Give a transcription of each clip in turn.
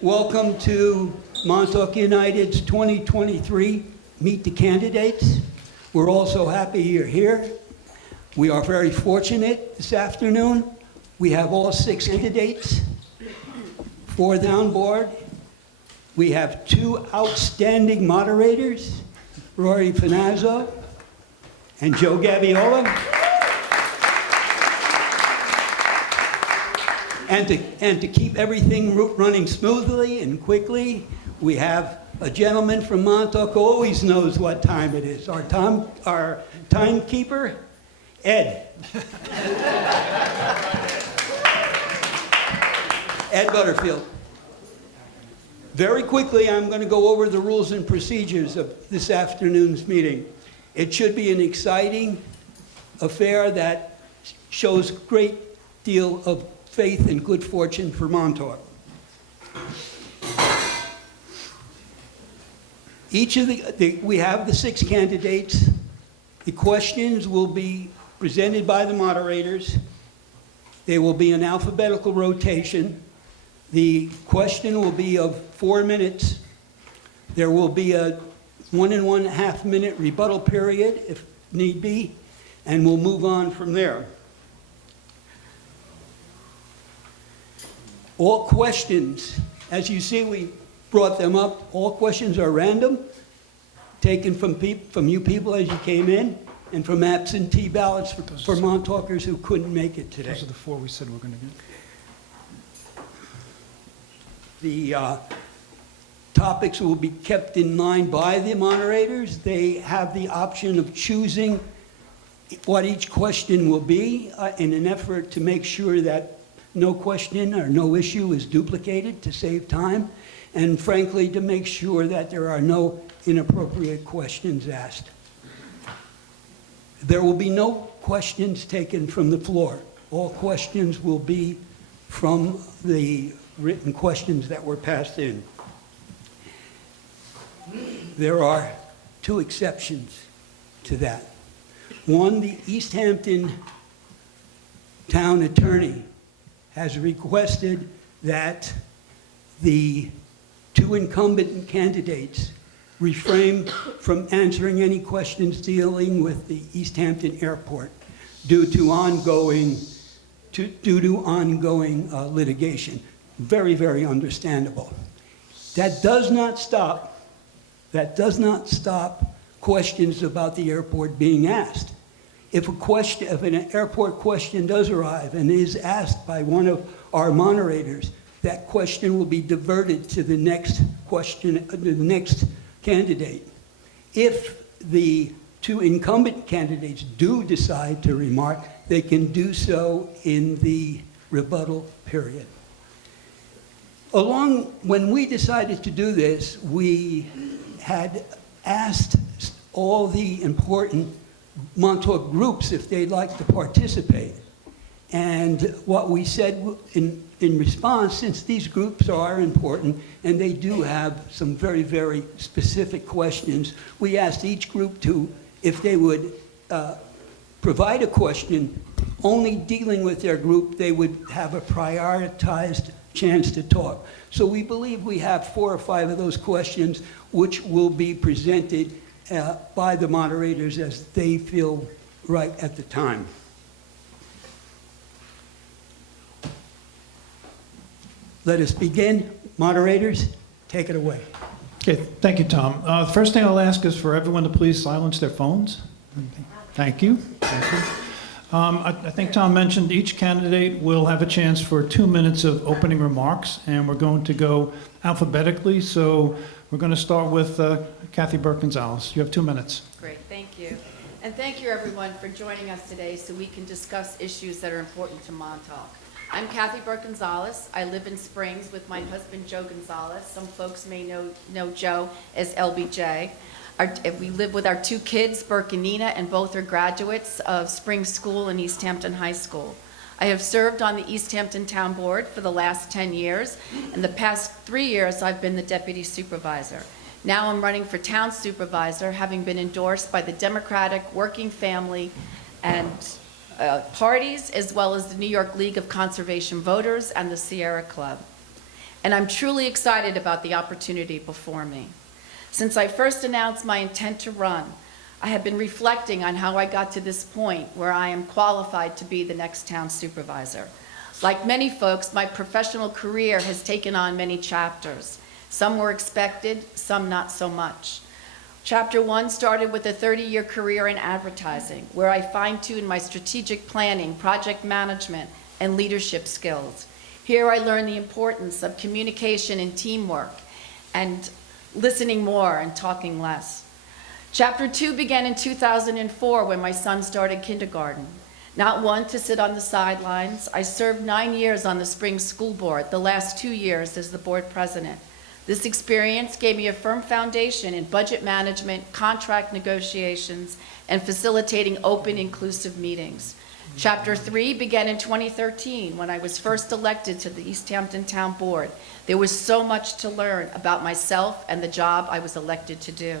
Welcome to Montauk United's 2023 Meet the Candidates. We're also happy you're here. We are very fortunate this afternoon. We have all 6 candidates, 4 on board. We have 2 outstanding moderators, Rory Finazzo and Joe Gaviola. And to keep everything running smoothly and quickly, we have a gentleman from Montauk who always knows what time it is. Our timekeeper, Ed. Ed Butterfield. Very quickly, I'm going to go over the rules and procedures of this afternoon's meeting. It should be an exciting affair that shows great deal of faith and good fortune for Montauk. We have the 6 candidates. The questions will be presented by the moderators. They will be in alphabetical rotation. The question will be of 4 minutes. There will be a 1 1/2 minute rebuttal period if need be, and we'll move on from there. All questions, as you see, we brought them up. All questions are random, taken from you people as you came in, and from absentee ballots for Montaukers who couldn't make it today. Those are the 4 we said we're going to get. The topics will be kept in mind by the moderators. They have the option of choosing what each question will be in an effort to make sure that no question or no issue is duplicated to save time, and frankly, to make sure that there are no inappropriate questions asked. There will be no questions taken from the floor. All questions will be from the written questions that were passed in. There are 2 exceptions to that. One, the East Hampton town attorney has requested that the 2 incumbent candidates refrain from answering any questions dealing with the East Hampton Airport due to ongoing litigation. Very, very understandable. That does not stop questions about the airport being asked. If an airport question does arrive and is asked by one of our moderators, that question will be diverted to the next candidate. If the 2 incumbent candidates do decide to remark, they can do so in the rebuttal period. When we decided to do this, we had asked all the important Montauk groups if they'd like to participate. And what we said in response, since these groups are important and they do have some very, very specific questions, we asked each group if they would provide a question only dealing with their group, they would have a prioritized chance to talk. So we believe we have 4 or 5 of those questions which will be presented by the moderators as they feel right at the time. Let us begin. Moderators, take it away. Okay, thank you, Tom. First thing I'll ask is for everyone to please silence their phones. Thank you. Thank you. I think Tom mentioned each candidate will have a chance for 2 minutes of opening remarks, and we're going to go alphabetically. So we're going to start with Kathy Burke-Gonzalez. You have 2 minutes. Great, thank you. And thank you, everyone, for joining us today so we can discuss issues that are important to Montauk. I'm Kathy Burke-Gonzalez. I live in Springs with my husband, Joe Gonzalez. Some folks may know Joe as LBJ. We live with our 2 kids, Burke and Nina, and both are graduates of Springs School and East Hampton High School. I have served on the East Hampton Town Board for the last 10 years, and the past 3 years I've been the deputy supervisor. Now I'm running for town supervisor, having been endorsed by the Democratic Working Family and parties, as well as the New York League of Conservation Voters and the Sierra Club. and I'm truly excited about the opportunity before me. Since I first announced my intent to run, I have been reflecting on how I got to this point where I am qualified to be the next town supervisor. Like many folks, my professional career has taken on many chapters. Some were expected, some not so much. Chapter 1 started with a 30-year career in advertising, where I fine-tuned my strategic planning, project management, and leadership skills. Here I learned the importance of communication and teamwork, and listening more and talking less. Chapter 2 began in 2004 when my son started kindergarten. Not one to sit on the sidelines, I served 9 years on the Springs School Board, the last 2 years as the board president. This experience gave me a firm foundation in budget management, contract negotiations, and facilitating open, inclusive meetings. Chapter 3 began in 2013 when I was first elected to the East Hampton Town Board. There was so much to learn about myself and the job I was elected to do.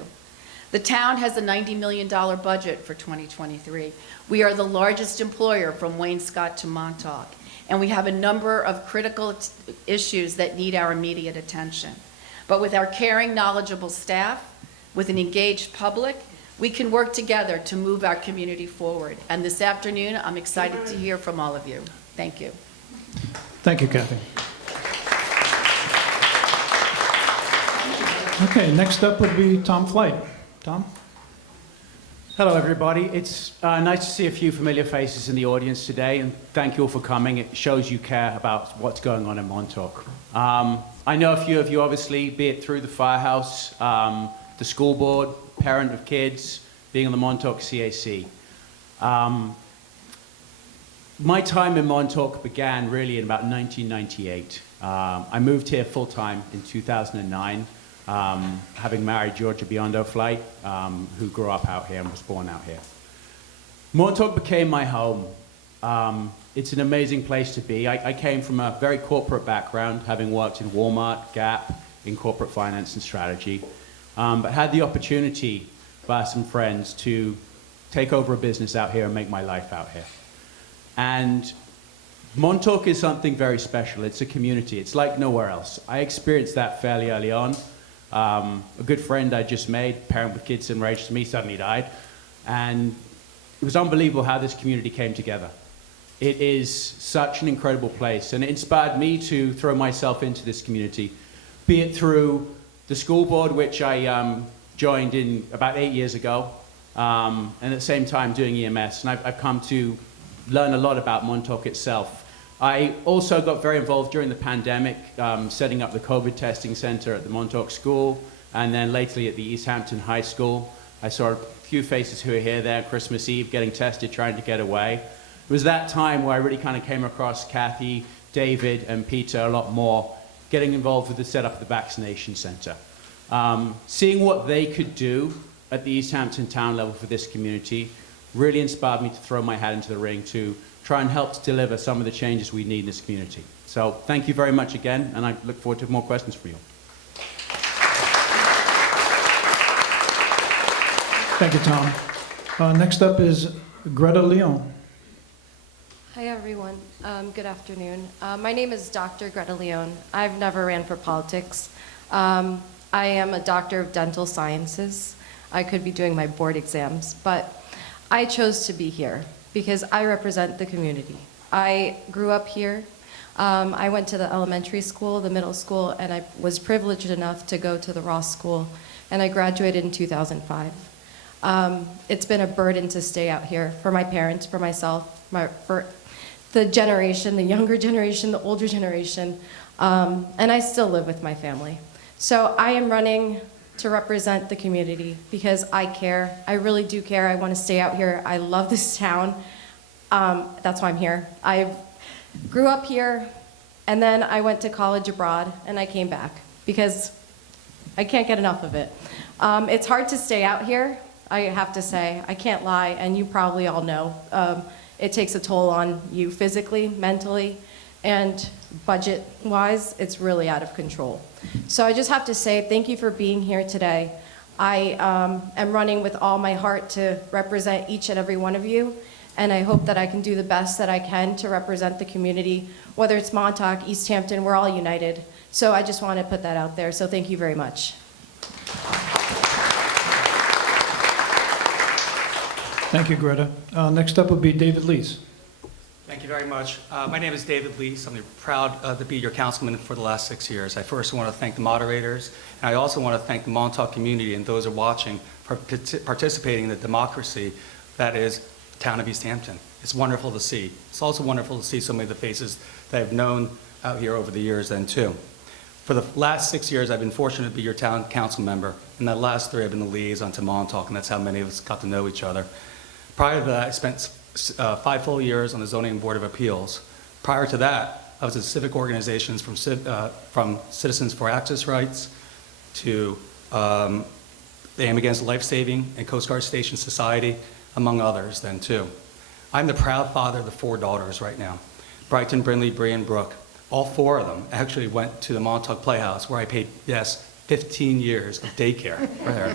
The town has a $90 million budget for 2023. We are the largest employer from Wayne-Scott to Montauk, and we have a number of critical issues that need our immediate attention. But with our caring, knowledgeable staff, with an engaged public, we can work together to move our community forward. And this afternoon, I'm excited to hear from all of you. Thank you. Thank you, Kathy. Okay, next up would be Tom Flight. Tom? Hello, everybody. It's nice to see a few familiar faces in the audience today, and thank you all for coming. It shows you care about what's going on in Montauk. I know a few of you, obviously, be it through the firehouse, the school board, parent of kids, being on the Montauk CAC. My time in Montauk began really in about 1998. I moved here full-time in 2009. Having married Georgia Biondo Flight, who grew up out here and was born out here. Montauk became my home. It's an amazing place to be. I came from a very corporate background, having worked in Walmart, Gap, in corporate finance and strategy, but had the opportunity by some friends to take over a business out here and make my life out here. And Montauk is something very special. It's a community. It's like nowhere else. I experienced that fairly early on. A good friend I just made, parent with kids similar age to me, suddenly died. And it was unbelievable how this community came together. It is such an incredible place, and it inspired me to throw myself into this community, be it through the school board, which I joined in about 8 years ago, and at the same time doing EMS. And I've come to learn a lot about Montauk itself. I also got very involved during the pandemic, setting up the COVID testing center at the Montauk School, and then lately at the East Hampton High School. I saw a few faces who were here there Christmas Eve getting tested, trying to get away. It was that time where I really kind of came across Kathy, David, and Peter a lot more, getting involved with the setup of the vaccination center. Seeing what they could do at the East Hampton town level for this community really inspired me to throw my hat into the ring to try and help to deliver some of the changes we need in this community. So thank you very much again, and I look forward to more questions from you. Thank you, Tom. Next up is Greta Leon. Hi, everyone. Good afternoon. My name is Dr. Greta Leon. I've never ran for politics. I am a doctor of dental sciences. I could be doing my board exams, but I chose to be here because I represent the community. I grew up here. I went to the elementary school, the middle school, and I was privileged enough to go to the Ross School, and I graduated in 2005. It's been a burden to stay out here for my parents, for myself, for the generation, the younger generation, the older generation, and I still live with my family. So I am running to represent the community because I care. I really do care. I want to stay out here. I love this town. That's why I'm here. I grew up here, and then I went to college abroad, and I came back because I can't get enough of it. It's hard to stay out here, I have to say. I can't lie, and you probably all know. It takes a toll on you physically, mentally, and budget-wise, it's really out of control. So I just have to say thank you for being here today. I am running with all my heart to represent each and every one of you, and I hope that I can do the best that I can to represent the community. Whether it's Montauk, East Hampton, we're all united. So I just want to put that out there. So thank you very much. Thank you, Greta. Next up would be David Lees. Thank you very much. My name is David Lees. I'm proud to be your councilman for the last 6 years. I first want to thank the moderators, and I also want to thank the Montauk community and those who are watching for participating in the democracy that is the town of East Hampton. It's wonderful to see. It's also wonderful to see so many of the faces that I've known out here over the years then too. For the last 6 years, I've been fortunate to be your town council member, and the last 3 I've been the liaison to Montauk, and that's how many of us got to know each other. Prior to that, I spent 5 full years on the Zoning Board of Appeals. Prior to that, I was in civic organizations from Citizens for Access Rights to the Aim Against Life Saving and Coast Guard Station Society, among others then too. I'm the proud father of the 4 daughters right now, Brighton, Brindley, Bree, and Brooke. All 4 of them actually went to the Montauk Playhouse where I paid, yes, 15 years of daycare for her.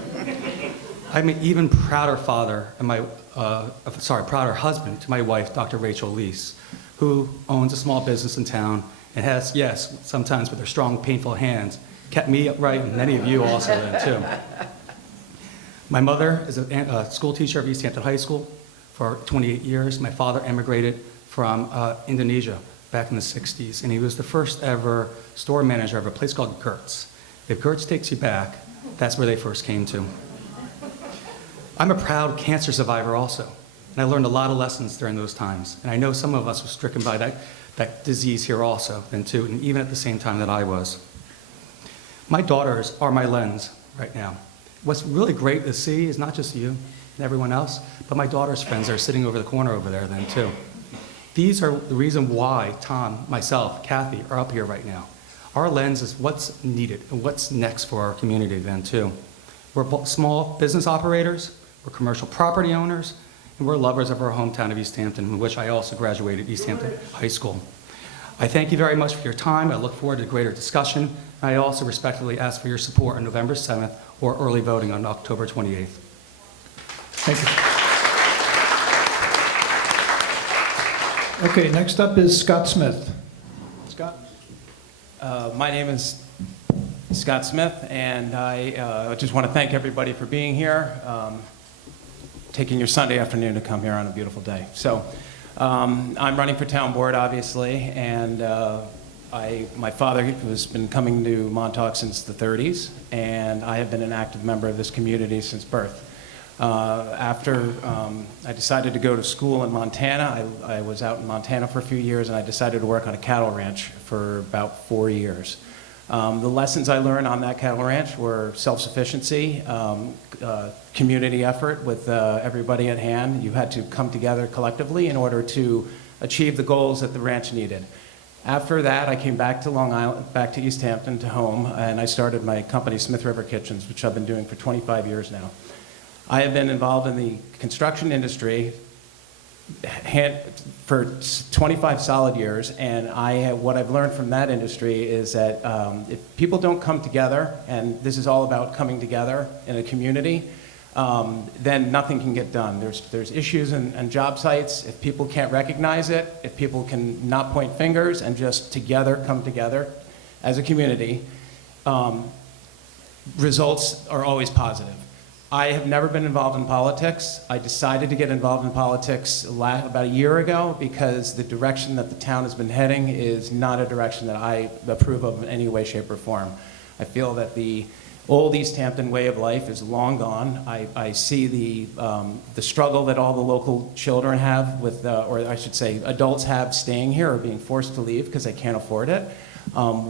I'm an even prouder father and prouder husband to my wife, Dr. Rachel Lees, who owns a small business in town and has, yes, sometimes with her strong, painful hands, kept me upright and many of you also then too. My mother is a school teacher of East Hampton High School for 28 years. My father emigrated from Indonesia back in the 60s, and he was the first ever store manager of a place called Gertz. If Gertz takes you back, that's where they first came to. I'm a proud cancer survivor also, and I learned a lot of lessons during those times. And I know some of us were stricken by that disease here also, then too, and even at the same time that I was. My daughters are my lens right now. What's really great to see is not just you and everyone else, but my daughter's friends are sitting over the corner over there then too. These are the reason why Tom, myself, Kathy are up here right now. Our lens is what's needed and what's next for our community then too. We're small business operators, we're commercial property owners, and we're lovers of our hometown of East Hampton, in which I also graduated East Hampton High School. I thank you very much for your time. I look forward to greater discussion. And I also respectfully ask for your support on November 7th or early voting on October 28th. Thank you. Okay, next up is Scott Smith. Scott? My name is Scott Smith, and I just want to thank everybody for being here, taking your Sunday afternoon to come here on a beautiful day. So I'm running for town board, obviously, and my father has been coming to Montauk since the 30s, and I have been an active member of this community since birth. After I decided to go to school in Montana, I was out in Montana for a few years, and I decided to work on a cattle ranch for about 4 years. The lessons I learned on that cattle ranch were self-sufficiency, community effort with everybody at hand. You had to come together collectively in order to achieve the goals that the ranch needed. After that, I came back to Long Island, back to East Hampton, to home, and I started my company, Smith River Kitchens, which I've been doing for 25 years now. I have been involved in the construction industry for 25 solid years, and what I've learned from that industry is that if people don't come together, and this is all about coming together in a community, then nothing can get done. There's issues in job sites. If people can't recognize it, if people can not point fingers and just together come together as a community, results are always positive. I have never been involved in politics. I decided to get involved in politics about a year ago because the direction that the town has been heading is not a direction that I approve of in any way, shape, or form. I feel that the old East Hampton way of life is long gone. I see the struggle that all the local children have with, or I should say adults have staying here or being forced to leave because they can't afford it.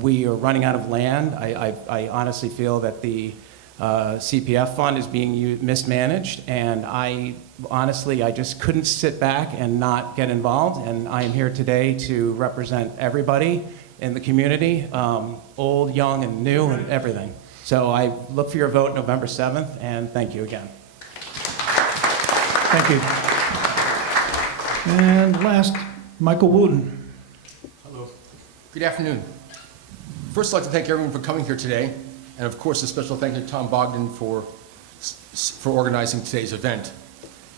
We are running out of land. I honestly feel that the CPF fund is being mismanaged, and I just couldn't sit back and not get involved, and I am here today to represent everybody in the community, old, young, and new, and everything. So I look for your vote November 7th, and thank you again. Thank you. And last, Michael Wooten. Hello. Good afternoon. First, I'd like to thank everyone for coming here today. And of course, a special thank you to Tom Bogdan for organizing today's event.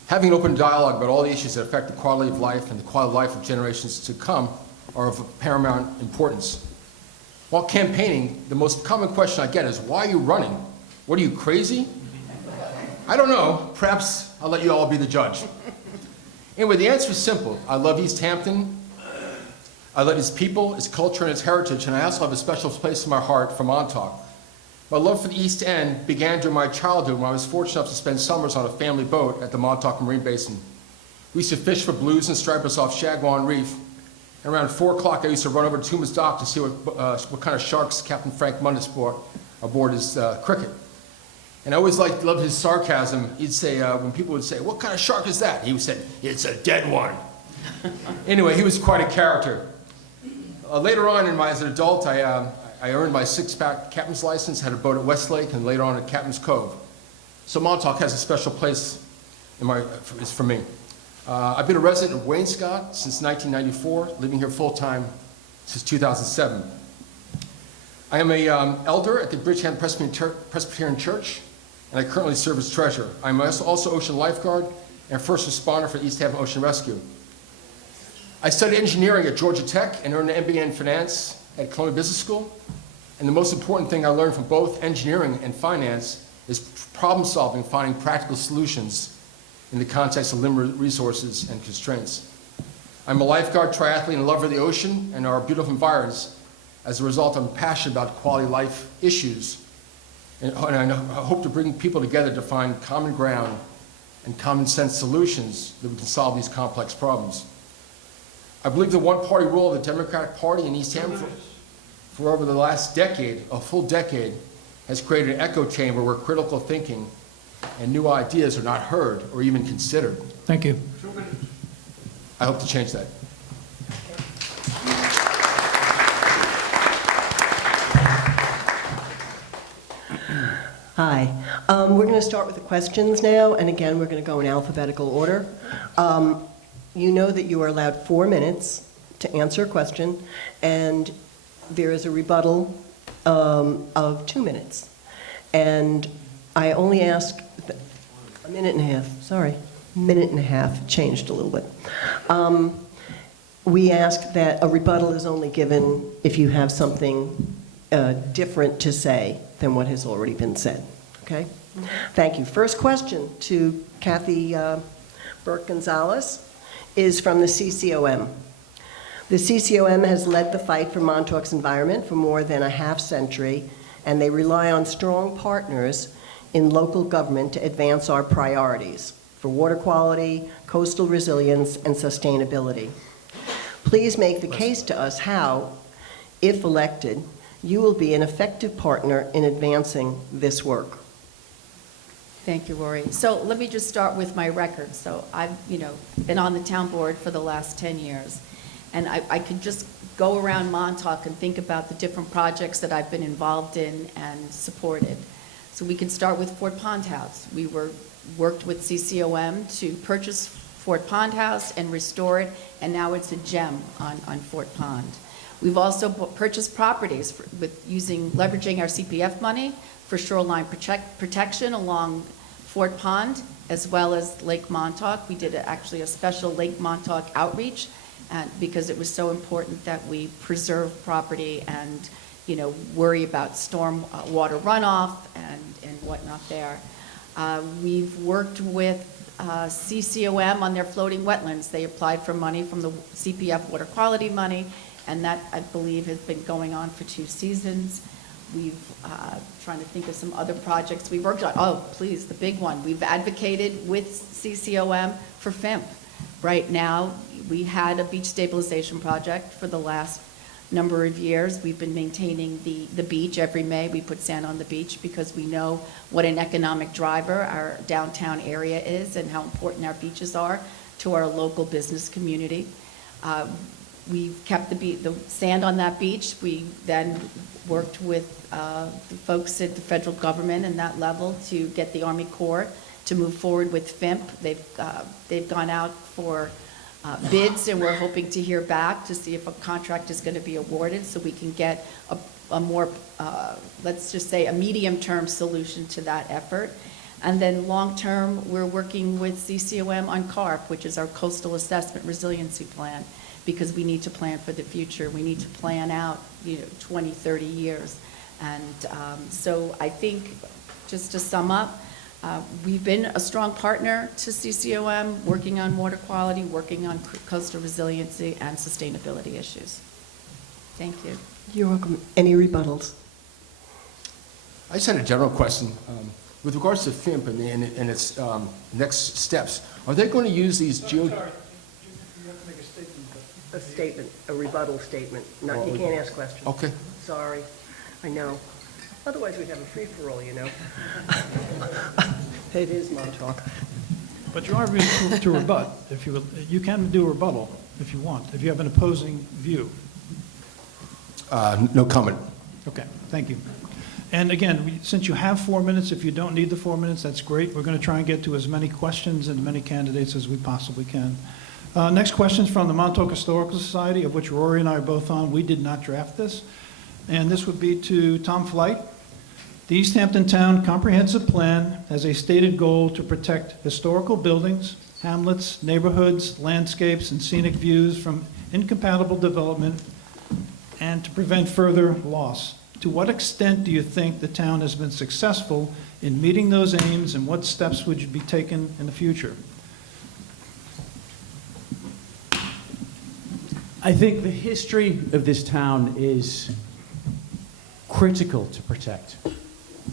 Having an open dialogue about all the issues that affect the quality of life and the quality of life of generations to come are of paramount importance. While campaigning, the most common question I get is, why are you running? What are you, crazy? I don't know. Perhaps I'll let you all be the judge. Anyway, the answer is simple. I love East Hampton. I love its people, its culture, and its heritage, and I also have a special place in my heart for Montauk. My love for the East End began during my childhood when I was fortunate enough to spend summers on a family boat at the Montauk Marine Basin. We used to fish for blues and stripers off Shagwan Reef. And around 4 o'clock, I used to run over to Toombs Dock to see what kind of sharks Captain Frank Mundis brought aboard his cricket. And I always loved his sarcasm. He'd say, when people would say, "What kind of shark is that?" He would say, "It's a dead one." Anyway, he was quite a character. Later on, as an adult, I earned my 6-pack captain's license, had a boat at Westlake, and later on at Captain's Cove. So Montauk has a special place for me. I've been a resident of Wainscott since 1994, living here full-time since 2007. I am an elder at the Bridgehampton Presbyterian Church, and I currently serve as treasurer. I'm also ocean lifeguard and first responder for East Hampton Ocean Rescue. I studied engineering at Georgia Tech and earned an MBA in finance at Columbia Business School. And the most important thing I learned from both engineering and finance is problem solving, finding practical solutions in the context of limited resources and constraints. I'm a lifeguard, triathlete, and a lover of the ocean and our beautiful environments. As a result, I'm passionate about quality life issues, and I hope to bring people together to find common ground and common sense solutions that we can solve these complex problems. I believe the one-party rule of the Democratic Party in East Hampton for over the last decade, a full decade, has created an echo chamber where critical thinking and new ideas are not heard or even considered. Thank you. I hope to change that. Hi. We're going to start with the questions now, and again, we're going to go in alphabetical order. You know that you are allowed 4 minutes to answer a question, and there is a rebuttal of 2 minutes. And I only ask a minute and a half, sorry, minute and a half, changed a little bit. We ask that a rebuttal is only given if you have something different to say than what has already been said, okay? Thank you. First question to Kathy Burke-Gonzalez is from the CCOM. The CCOM has led the fight for Montauk's environment for more than a half-century, and they rely on strong partners in local government to advance our priorities for water quality, coastal resilience, and sustainability. Please make the case to us how, if elected, you will be an effective partner in advancing this work. Thank you, Rory. So let me just start with my record. So I've, been on the town board for the last 10 years. And I could just go around Montauk and think about the different projects that I've been involved in and supported. So we can start with Fort Pond House. We worked with CCOM to purchase Fort Pond House and restore it, and now it's a gem on Fort Pond. We've also purchased properties leveraging our CPF money for shoreline protection along Fort Pond, as well as Lake Montauk. We did actually a special Lake Montauk outreach because it was so important that we preserve property and, worry about storm water runoff and whatnot there. We've worked with CCOM on their floating wetlands. They applied for money from the CPF water quality money, and that, I believe, has been going on for 2 seasons. We've trying to think of some other projects we worked on. Oh, please, the big one. We've advocated with CCOM for FIMP. Right now, we had a beach stabilization project for the last number of years. We've been maintaining the beach. Every May, we put sand on the beach because we know what an economic driver our downtown area is and how important our beaches are to our local business community. We've kept the sand on that beach. We then worked with the folks at the federal government and that level to get the Army Corps to move forward with FIMP. They've gone out for bids, and we're hoping to hear back to see if a contract is going to be awarded so we can get a more, let's just say, a medium-term solution to that effort. And then long-term, we're working with CCOM on CARP, which is our Coastal Assessment Resiliency Plan, because we need to plan for the future. We need to plan out, 20, 30 years. And so I think, just to sum up, we've been a strong partner to CCOM, working on water quality, working on coastal resiliency and sustainability issues. Thank you. You're welcome. Any rebuttals? I just had a general question. With regards to FIMP and its next steps, are they going to use these You have to make a statement. A statement, a rebuttal statement. No, you can't ask questions. Okay. Sorry, I know. Otherwise, we'd have a free-for-all, It is Montauk. But you are able to rebut, if you will. You can do a rebuttal if you want, if you have an opposing view. No comment. Okay, thank you. And again, since you have 4 minutes, if you don't need the 4 minutes, that's great. We're going to try and get to as many questions and many candidates as we possibly can. Next question is from the Montauk Historical Society, of which Rory and I are both on. We did not draft this. And this would be to Tom Flight. The East Hampton Town Comprehensive Plan has a stated goal to protect historical buildings, hamlets, neighborhoods, landscapes, and scenic views from incompatible development and to prevent further loss. To what extent do you think the town has been successful in meeting those aims, and what steps would you be taken in the future? I think the history of this town is critical to protect.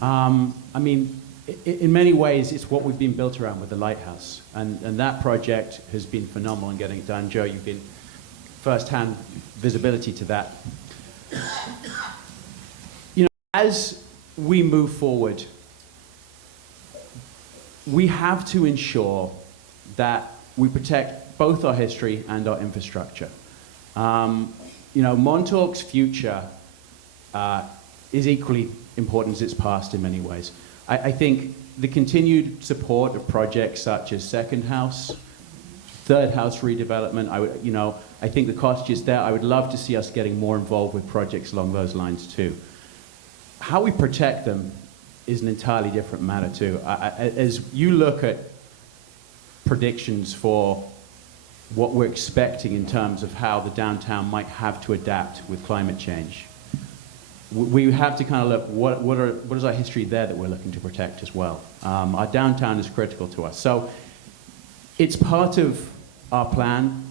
I mean, in many ways, it's what we've been built around with the lighthouse. And that project has been phenomenal in getting it done. Joe, you've been first-hand visibility to that. As we move forward, we have to ensure that we protect both our history and our infrastructure. Montauk's future is equally important as its past in many ways. I think the continued support of projects such as Second House, Third House redevelopment, I think the cottages there, I would love to see us getting more involved with projects along those lines too. How we protect them is an entirely different matter too. As you look at predictions for what we're expecting in terms of how the downtown might have to adapt with climate change, we have to kind of look, what is our history there that we're looking to protect as well? Our downtown is critical to us. So it's part of our plan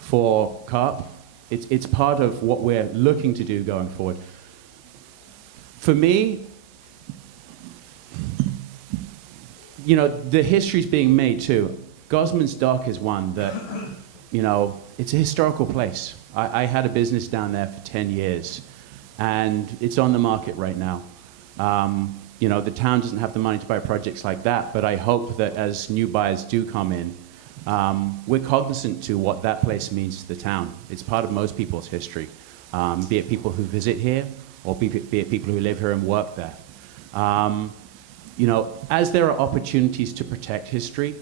for CARP. It's part of what we're looking to do going forward. For me, the history's being made too. Gosman's Dock is one that, it's a historical place. I had a business down there for 10 years, and it's on the market right now. The town doesn't have the money to buy projects like that, but I hope that as new buyers do come in, we're cognizant to what that place means to the town. It's part of most people's history, be it people who visit here, or be it people who live here and work there. As there are opportunities to protect history,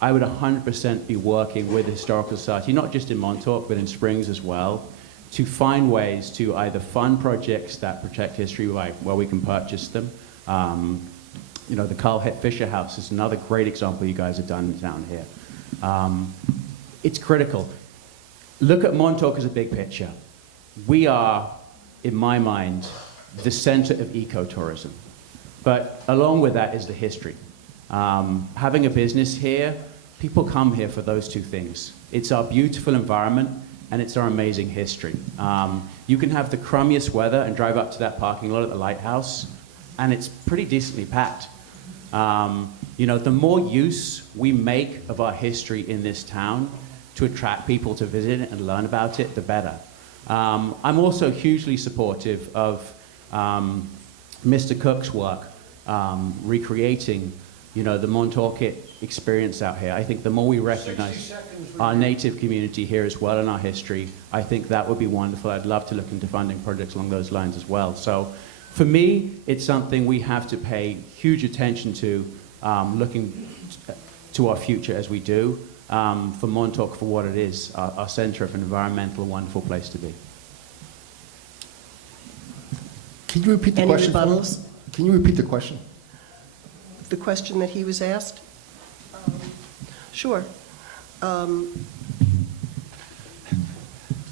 I would 100% be working with the Historical Society, not just in Montauk, but in Springs as well, to find ways to either fund projects that protect history where we can purchase them. The Carl Fisher House is another great example you guys have done in town here. It's critical. Look at Montauk as a big picture. We are, in my mind, the center of ecotourism. But along with that is the history. Having a business here, people come here for those two things. It's our beautiful environment, and it's our amazing history. You can have the crummiest weather and drive up to that parking lot at the lighthouse, and it's pretty decently packed. The more use we make of our history in this town to attract people to visit it and learn about it, the better. I'm also hugely supportive of Mr. Cook's work, recreating, the Montauk experience out here. I think the more we recognize our native community here as well and our history, I think that would be wonderful. I'd love to look into funding projects along those lines as well. So for me, it's something we have to pay huge attention to, looking to our future as we do, for Montauk for what it is, our center of an environmental, wonderful place to be. Can you repeat the question? Any rebuttals? Can you repeat the question? the question that he was asked? Sure. The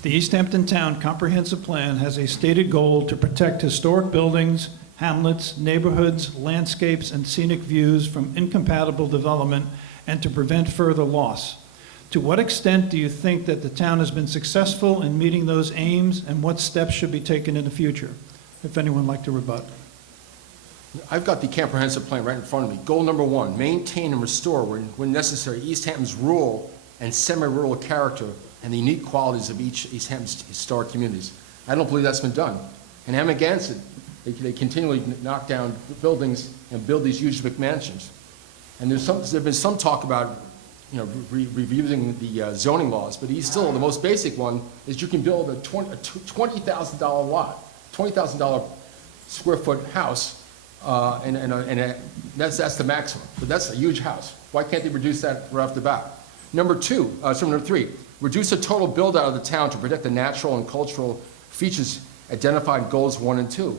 East Hampton Town Comprehensive Plan has a stated goal to protect historic buildings, hamlets, neighborhoods, landscapes, and scenic views from incompatible development and to prevent further loss. To what extent do you think that the town has been successful in meeting those aims, and what steps should be taken in the future? If anyone would like to rebut. I've got the comprehensive plan right in front of me. Goal number 1, maintain and restore, when necessary, East Hampton's rural and semi-rural character and the unique qualities of each East Hampton's historic communities. I don't believe that's been done. In Amagansett, they continually knock down buildings and build these huge McMansions. And there's been some talk about, reviewing the zoning laws, but the most basic one is you can build a $20,000 lot, $20,000 square foot house, and that's the maximum. But that's a huge house. Why can't they reduce that right off the bat? Number 3, reduce the total build out of the town to protect the natural and cultural features identified in goals 1 and 2.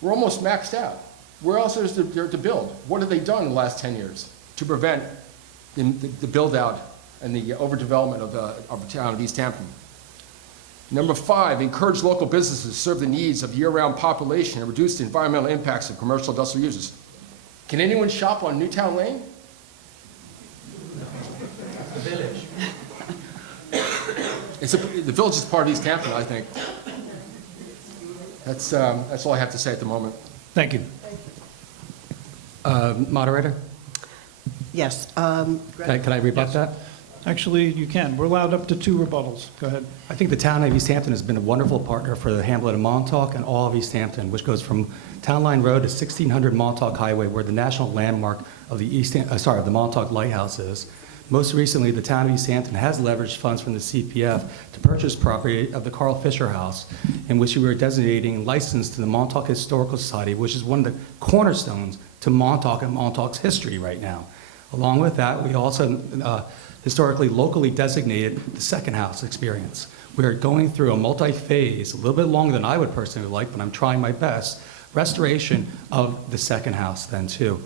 We're almost maxed out. Where else is there to build? What have they done in the last 10 years to prevent the build out and the overdevelopment of the town of East Hampton? Number 5, encourage local businesses to serve the needs of the year-round population and reduce the environmental impacts of commercial industrial users. Can anyone shop on Newtown Lane? The village. The village is part of East Hampton, I think. That's all I have to say at the moment. Thank you. Moderator, Yes. can I rebut that? Actually, you can. We're allowed up to 2 rebuttals. Go ahead. I think the town of East Hampton has been a wonderful partner for the hamlet of Montauk and all of East Hampton, which goes from Town Line Road to 1600 Montauk Highway, where the national landmark of the Montauk Lighthouse is. Most recently, the town of East Hampton has leveraged funds from the CPF to purchase property of the Carl Fisher House, in which we were designating and licensed to the Montauk Historical Society, which is one of the cornerstones to Montauk and Montauk's history right now. Along with that, we also historically locally designated the second house experience. We're going through a multi-phase, a little bit longer than I would personally like, but I'm trying my best, restoration of the second house then too.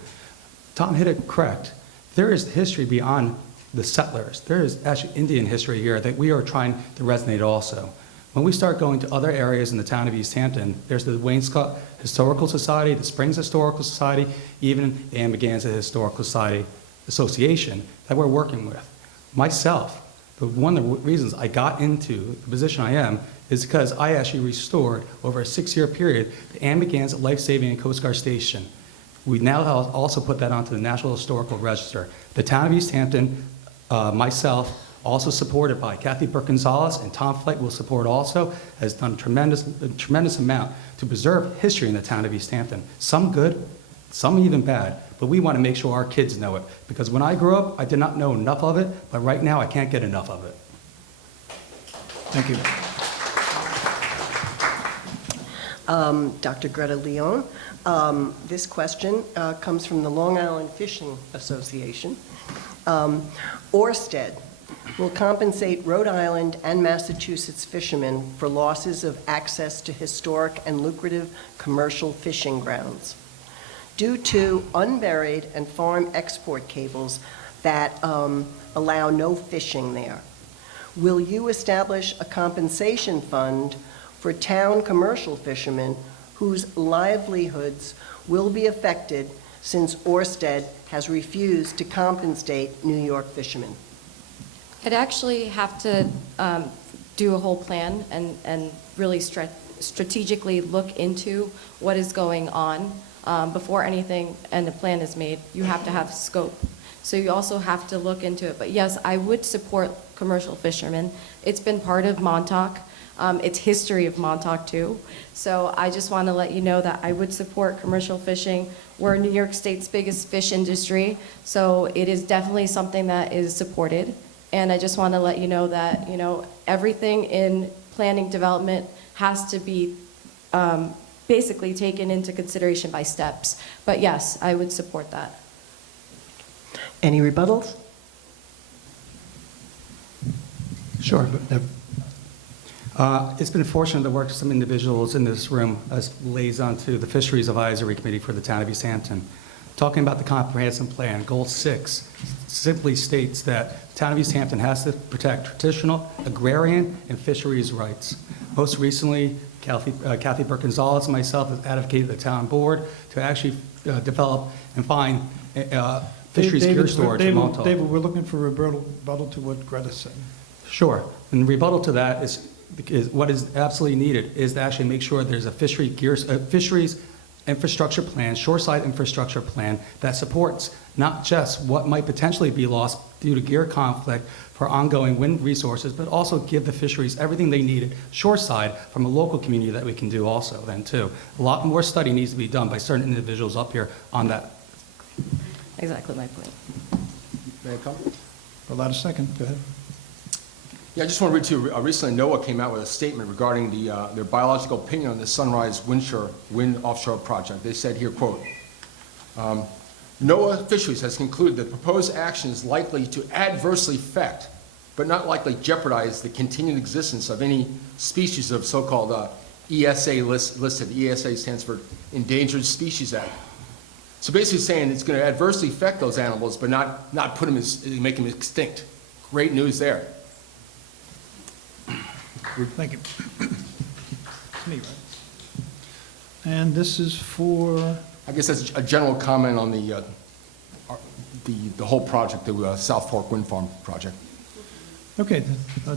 Tom hit it correct. There is history beyond the settlers. There is actually Indian history here that we are trying to resonate also. When we start going to other areas in the town of East Hampton, there's the Wainscott Historical Society, the Springs Historical Society, even the Amagansett Historical Society Association that we're working with. Myself, one of the reasons I got into the position I am is because I actually restored over a 6-year period the Amagansett Life Saving and Coast Guard Station. We now also put that onto the National Historical Register. The town of East Hampton, myself, also supported by Kathy Burke-Gonzalez and Tom Flight will support also, has done a tremendous amount to preserve history in the town of East Hampton. Some good, some even bad, but we want to make sure our kids know it. Because when I grew up, I did not know enough of it, but right now I can't get enough of it. Thank you. Dr. Greta Leon. This question comes from the Long Island Fishing Association. Orsted will compensate Rhode Island and Massachusetts fishermen for losses of access to historic and lucrative commercial fishing grounds due to unburied and farm export cables that allow no fishing there. Will you establish a compensation fund for town commercial fishermen whose livelihoods will be affected since Orsted has refused to compensate New York fishermen? I'd actually have to do a whole plan and really strategically look into what is going on before anything and the plan is made. You have to have scope. So you also have to look into it. But yes, I would support commercial fishermen. It's been part of Montauk. It's history of Montauk too. So I just want to let you know that I would support commercial fishing. We're New York State's biggest fish industry, so it is definitely something that is supported. And I just want to let you know that, everything in planning development has to be basically taken into consideration by steps. But yes, I would support that. Any rebuttals? Sure. It's been fortunate to work with some individuals in this room as liaison to the Fisheries Advisory Committee for the town of East Hampton. talking about the comprehensive plan, Goal 6 simply states that the town of East Hampton has to protect traditional, agrarian, and fisheries rights. Most recently, Kathy Burke-Gonzalez and myself have advocated the town board to actually develop and find fisheries gear storage in Montauk. David, we're looking for rebuttal to what Greta said. Sure. And rebuttal to that is what is absolutely needed is to actually make sure there's a fisheries infrastructure plan, shoreside infrastructure plan that supports not just what might potentially be lost due to gear conflict for ongoing wind resources, but also give the fisheries everything they need shoreside from a local community that we can do also then too. A lot more study needs to be done by certain individuals up here on that. Exactly my point. May I come? Allowed a second, go ahead. Yeah, I just want to read to you, recently NOAA came out with a statement regarding their biological opinion on the Sunrise Wind Offshore Project. They said here, quote, NOAA Fisheries has concluded that proposed action is likely to adversely affect, but not likely jeopardize the continued existence of any species of so-called ESA listed. ESA stands for Endangered Species Act. So basically saying it's going to adversely affect those animals, but not put them make them extinct. Great news there. Thank you. It's me, right? And this is for, I guess that's a general comment on the whole project, the South Fork Wind Farm project. okay,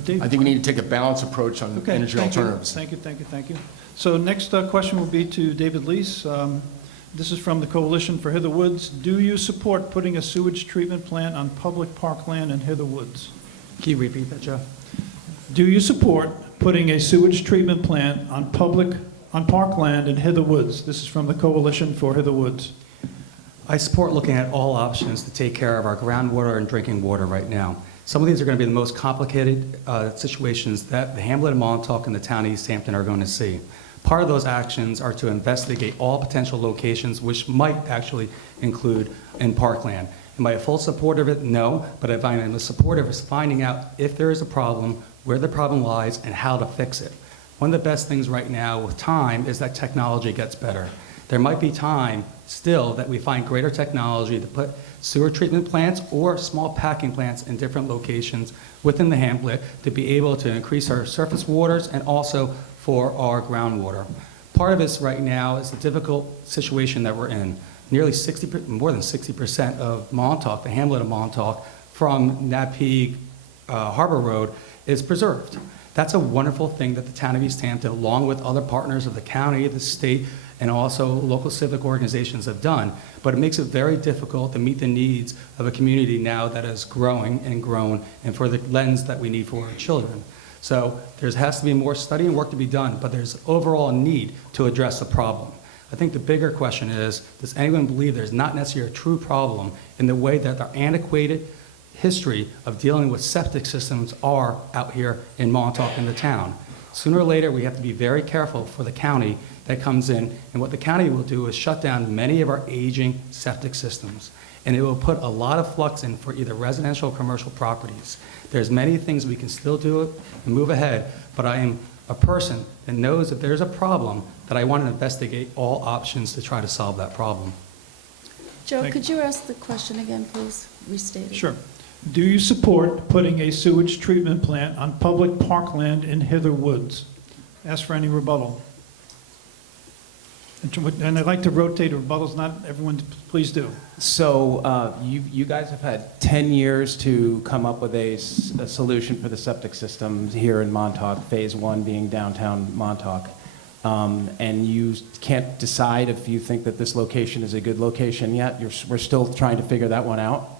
David. I think we need to take a balanced approach on Okay, energy thank you. alternatives. Thank you. So next question will be to David Lease. This is from the Coalition for Hither Woods. Do you support putting a sewage treatment plant on public parkland in Hither Woods? Can you repeat that, Joe? Do you support putting a sewage treatment plant on parkland in Hither Woods? This is from the Coalition for Hither Woods. I support looking at all options to take care of our groundwater and drinking water right now. Some of these are going to be the most complicated situations that the Hamlet of Montauk and the town of East Hampton are going to see. Part of those actions are to investigate all potential locations, which might actually include in parkland. Am I a full supporter of it? No, but if I am a supporter of finding out if there is a problem, where the problem lies, and how to fix it. One of the best things right now with time is that technology gets better. There might be time still that we find greater technology to put sewer treatment plants or small packing plants in different locations within the hamlet to be able to increase our surface waters and also for our groundwater. Part of this right now is the difficult situation that we're in. Nearly more than 60% of Montauk, the hamlet of Montauk, from Napeague Harbor Road is preserved. That's a wonderful thing that the town of East Hampton, along with other partners of the county, the state, and also local civic organizations have done. But it makes it very difficult to meet the needs of a community now that is growing and grown and for the lens that we need for our children. So there has to be more study and work to be done, but there's overall a need to address the problem. I think the bigger question is, does anyone believe there's not necessarily a true problem in the way that our antiquated history of dealing with septic systems are out here in Montauk in the town? Sooner or later, we have to be very careful for the county that comes in, and what the county will do is shut down many of our aging septic systems, and it will put a lot of flux in for either residential or commercial properties. There's many things we can still do and move ahead, but I am a person that knows that there's a problem that I want to investigate all options to try to solve that problem. Joe, Thank could you ask the question again, please? Restate it. Sure. Do you support putting a sewage treatment plant on public parkland in Hither Woods? Ask for any rebuttal. And I'd like to rotate rebuttals, not everyone, please do. So you guys have had 10 years to come up with a solution for the septic system here in Montauk, phase 1 being downtown Montauk. And you can't decide if you think that this location is a good location yet. We're still trying to figure that one out.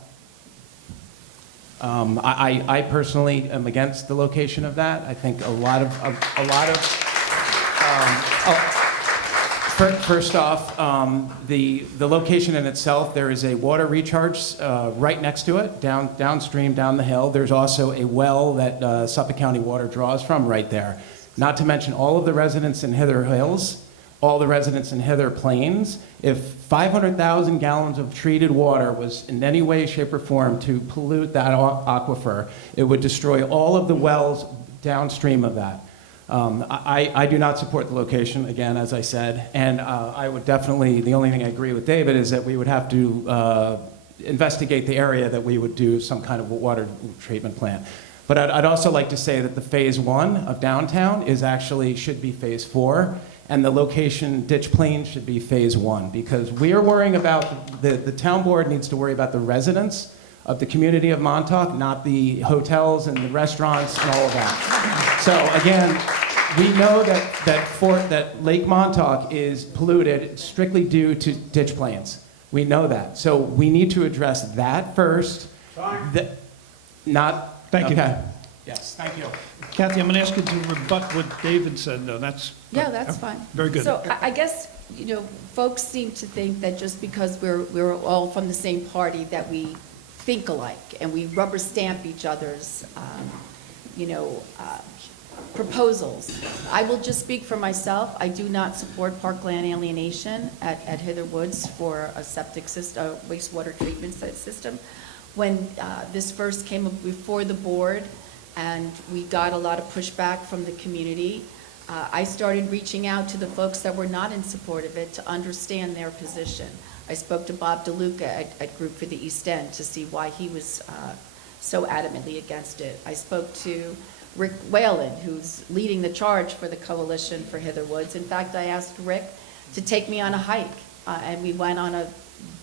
I personally am against the location of that. I think first off, the location in itself, there is a water recharge right next to it, downstream, down the hill. There's also a well that Suffolk County Water draws from right there. Not to mention all of the residents in Hither Hills, all the residents in Hither Plains. If 500,000 gallons of treated water was in any way, shape, or form to pollute that aquifer, it would destroy all of the wells downstream of that. I do not support the location, again, as I said, and I would definitely, the only thing I agree with David is that we would have to investigate the area that we would do some kind of water treatment plant. But I'd also like to say that the phase 1 of downtown is actually, should be phase 4, and the location Ditch Plain should be phase 1, because we are worrying about, the town board needs to worry about the residents of the community of Montauk, not the hotels and the restaurants and all of that. So again, we know that Lake Montauk is polluted strictly due to ditch plains. We know that. So we need to address that first. Thank you. Okay. Yes, thank you. Kathy, I'm going to ask you to rebut what David said, though. Yeah, that's fine. Very good. So I guess, folks seem to think that just because we're all from the same party that we think alike and we rubber stamp each other's, proposals. I will just speak for myself. I do not support parkland alienation at Hither Woods for a septic system, a wastewater treatment system. When this first came up before the board and we got a lot of pushback from the community, I started reaching out to the folks that were not in support of it to understand their position. I spoke to Bob DeLuca at Group for the East End to see why he was so adamantly against it. I spoke to Rick Whalen, who's leading the charge for the Coalition for Hither Woods. In fact, I asked Rick to take me on a hike, and we went on a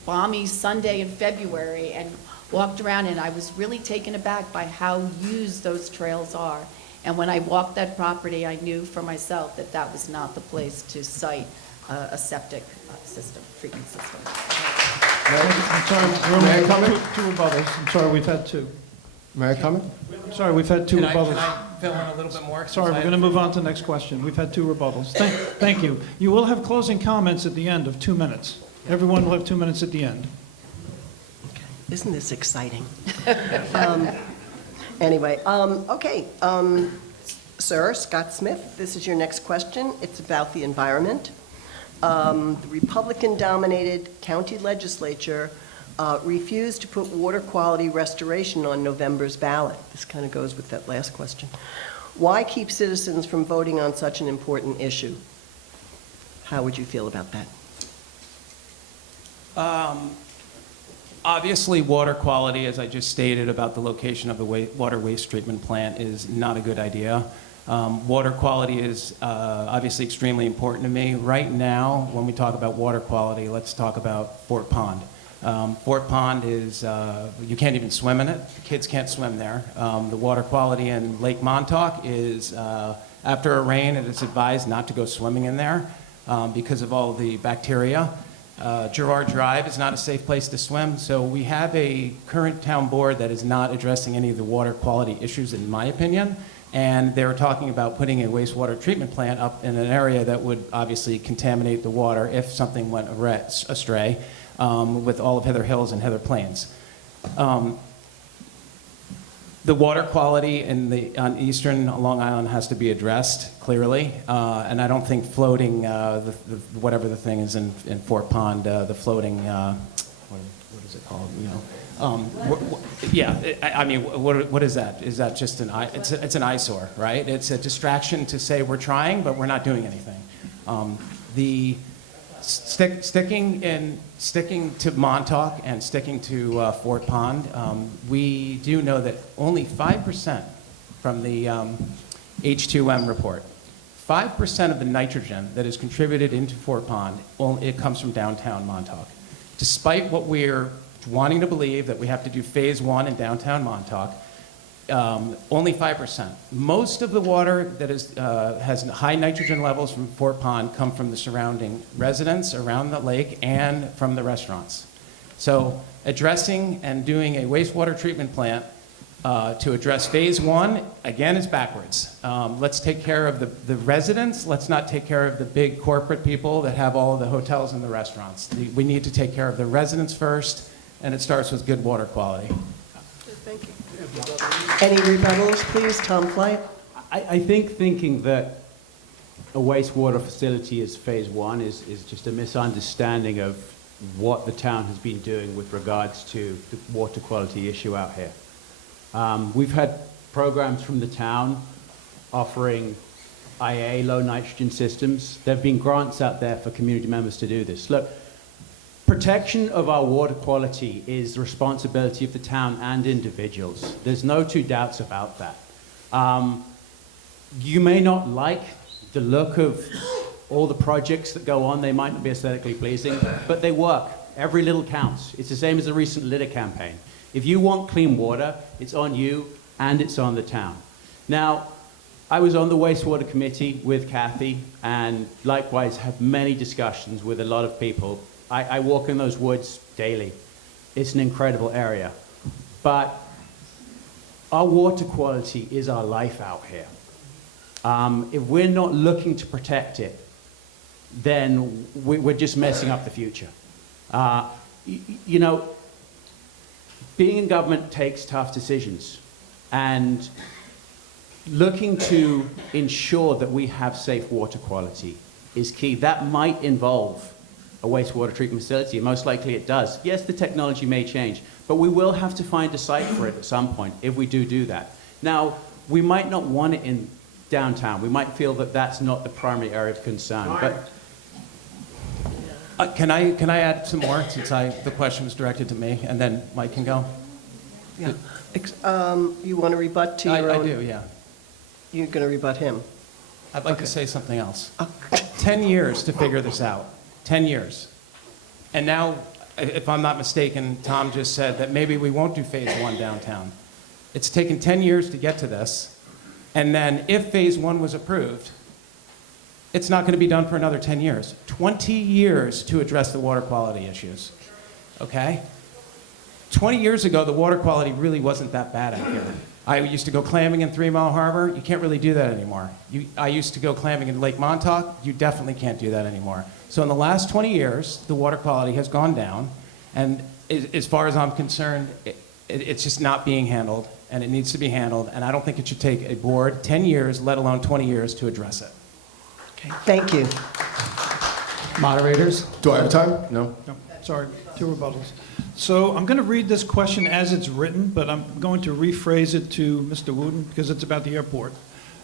balmy Sunday in February and walked around, and I was really taken aback by how used those trails are. And when I walked that property, I knew for myself that that was not the place to site a septic system, treatment system. I'm sorry, May I comment? two rebuttals. I'm sorry, we've had two. May I comment? I'm sorry, we've had two Can rebuttals. I fill in a little bit more? Sorry, we're going to move on to the next question. We've had two rebuttals. Thank you. You will have closing comments at the end of 2 minutes. Everyone will have 2 minutes at the end. Isn't this exciting? Anyway, okay. Sir, Scott Smith, this is your next question. It's about the environment. The Republican-dominated county legislature refused to put water quality restoration on November's ballot. This kind of goes with that last question. Why keep citizens from voting on such an important issue? How would you feel about that? Obviously, water quality, as I just stated about the location of the water waste treatment plant, is not a good idea. Water quality is obviously extremely important to me. Right now, when we talk about water quality, let's talk about Fort Pond. Fort Pond is, you can't even swim in it. Kids can't swim there. The water quality in Lake Montauk is, after a rain, it is advised not to go swimming in there because of all the bacteria. Girard Drive is not a safe place to swim, so we have a current town board that is not addressing any of the water quality issues, in my opinion, and they're talking about putting a wastewater treatment plant up in an area that would obviously contaminate the water if something went astray with all of Heather Hills and Heather Plains. The water quality on eastern Long Island has to be addressed, clearly, and I don't think floating, whatever the thing is in Fort Pond, the floating, what is it called, I mean, what is that? Is that just it's an eyesore, right? It's a distraction to say we're trying, but we're not doing anything. Sticking to Montauk and sticking to Fort Pond, we do know that only 5% from the H2M report, 5% of the nitrogen that is contributed into Fort Pond, it comes from downtown Montauk. Despite what we're wanting to believe that we have to do phase 1 in downtown Montauk, only 5%. Most of the water that has high nitrogen levels from Fort Pond come from the surrounding residents around the lake and from the restaurants. So addressing and doing a wastewater treatment plant to address phase 1, again, is backwards. Let's take care of the residents. Let's not take care of the big corporate people that have all of the hotels and the restaurants. We need to take care of the residents first, and it starts with good water quality. Thank you. Any rebuttals, please? Tom Flight? I think thinking that a wastewater facility is phase 1 is just a misunderstanding of what the town has been doing with regards to the water quality issue out here. We've had programs from the town offering IA, low nitrogen systems. There have been grants out there for community members to do this. Look, protection of our water quality is the responsibility of the town and individuals. There's no two doubts about that. You may not like the look of all the projects that go on. They might not be aesthetically pleasing, but they work. Every little counts. It's the same as the recent litter campaign. If you want clean water, it's on you and it's on the town. Now, I was on the wastewater committee with Kathy and likewise have many discussions with a lot of people. I walk in those woods daily. It's an incredible area. But our water quality is our life out here. If we're not looking to protect it, then we're just messing up the future. You know, being in government takes tough decisions, and looking to ensure that we have safe water quality is key. That might involve a wastewater treatment facility, and most likely it does. Yes, the technology may change, but we will have to find a site for it at some point if we do that. Now, we might not want it in downtown. We might feel that that's not the primary area of concern, but Can I add some more, since the question was directed to me, and then Mike can go? Yeah. You want to rebut to your own? I do, yeah. You're going to rebut him? I'd like to say something else. 10 years to figure this out. 10 years. And now, if I'm not mistaken, Tom just said that maybe we won't do phase 1 downtown. It's taken 10 years to get to this, and then if phase 1 was approved, it's not going to be done for another 10 years. 20 years to address the water quality issues, okay? 20 years ago, the water quality really wasn't that bad out here. I used to go clamming in 3 Mile Harbor. You can't really do that anymore. I used to go clamming in Lake Montauk. You definitely can't do that anymore. So in the last 20 years, the water quality has gone down, and as far as I'm concerned, it's just not being handled, and it needs to be handled, and I don't think it should take a board 10 years, let alone 20 years, to address it. Okay, thank you. Moderators? Do I have time? No? No, sorry, 2 rebuttals. So I'm going to read this question as it's written, but I'm going to rephrase it to Mr. Wooten because it's about the airport.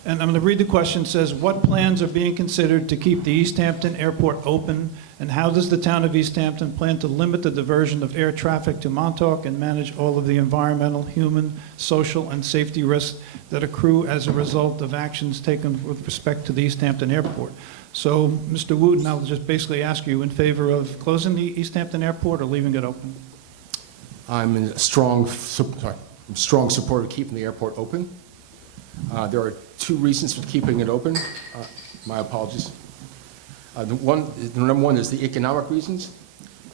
And I'm going to read the question. It says, what plans are being considered to keep the East Hampton Airport open, and how does the town of East Hampton plan to limit the diversion of air traffic to Montauk and manage all of the environmental, human, social, and safety risks that accrue as a result of actions taken with respect to the East Hampton Airport? So, Mr. Wooten, I'll just basically ask you in favor of closing the East Hampton Airport or leaving it open? I'm in strong support of keeping the airport open. There are 2 reasons for keeping it open. My apologies. The number one is the economic reasons.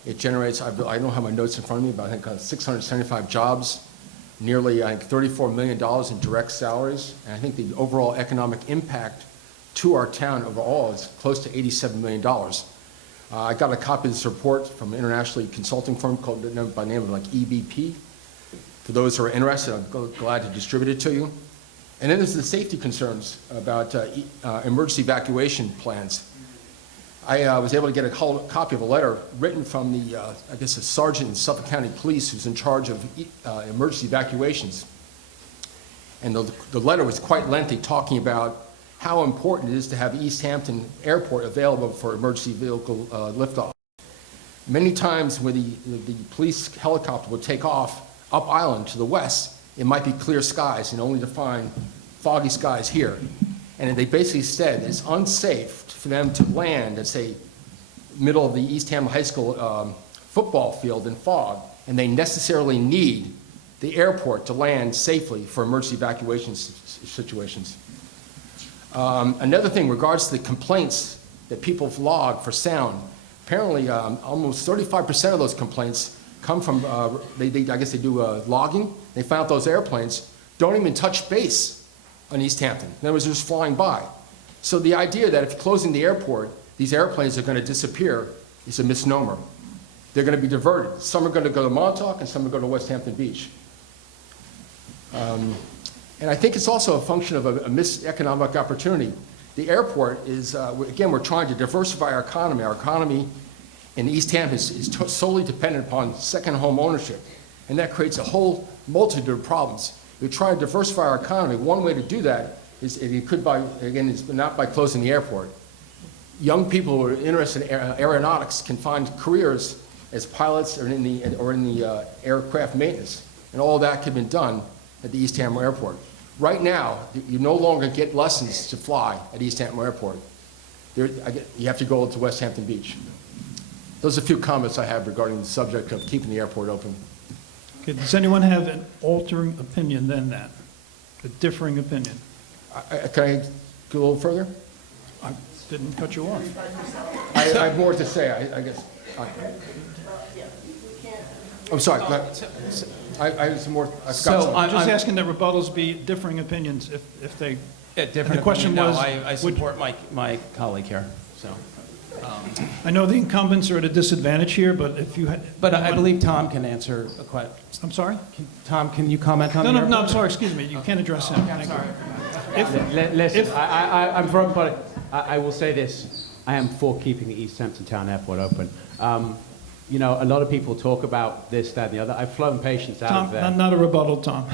It generates, I don't have my notes in front of me, but I think 675 jobs, nearly, I think, $34 million in direct salaries. And I think the overall economic impact to our town overall is close to $87 million. I got a copy of this report from an internationally consulting firm called by the name of like EBP. For those who are interested, I'm glad to distribute it to you. And then there's the safety concerns about emergency evacuation plans. I was able to get a copy of a letter written from the, I guess, a sergeant in Suffolk County Police who's in charge of emergency evacuations. And the letter was quite lengthy, talking about how important it is to have East Hampton Airport available for emergency vehicle liftoff. Many times when the police helicopter would take off up island to the west, it might be clear skies and only to find foggy skies here. And they basically said it's unsafe for them to land at, say, middle of the East Hampton High School football field in fog, and they necessarily need the airport to land safely for emergency evacuation situations. Another thing, in regards to the complaints that people log for sound, apparently almost 35% of those complaints come from, I guess they do logging. They found out those airplanes don't even touch base on East Hampton. In other words, they're just flying by. So the idea that if closing the airport, these airplanes are going to disappear is a misnomer. They're going to be diverted. Some are going to go to Montauk and some are going to West Hampton Beach. And I think it's also a function of a missed economic opportunity. The airport is, again, we're trying to diversify our economy. Our economy in East Hampton is solely dependent upon second home ownership, and that creates a whole multitude of problems. We're trying to diversify our economy. One way to do that is if you could again, it's not by closing the airport. Young people who are interested in aeronautics can find careers as pilots or in the aircraft maintenance. And all that could have been done at the East Hampton Airport. Right now, you no longer get lessons to fly at East Hampton Airport. You have to go to West Hampton Beach. Those are a few comments I have regarding the subject of keeping the airport open. Okay, does anyone have an altering opinion than that? A differing opinion? Can I go a little further? I didn't cut you off. I have more to say, I guess. I'm sorry. I have some more. I'm just asking that rebuttals be differing opinions if they, Different the question opinion. No, was, I support my colleague here, so. I know the incumbents are at a disadvantage here, but if you had. But I believe Tom can answer a question. I'm sorry? Tom, can you comment on No, the no, no, I'm airport? sorry, excuse me, you can't address him. Thank you. Listen, I'm from, but I will say this. I am for keeping the East Hampton Town Airport open. You know, a lot of people talk about this, that, and the other. I've flown patients out of there. Tom, not a rebuttal, Tom.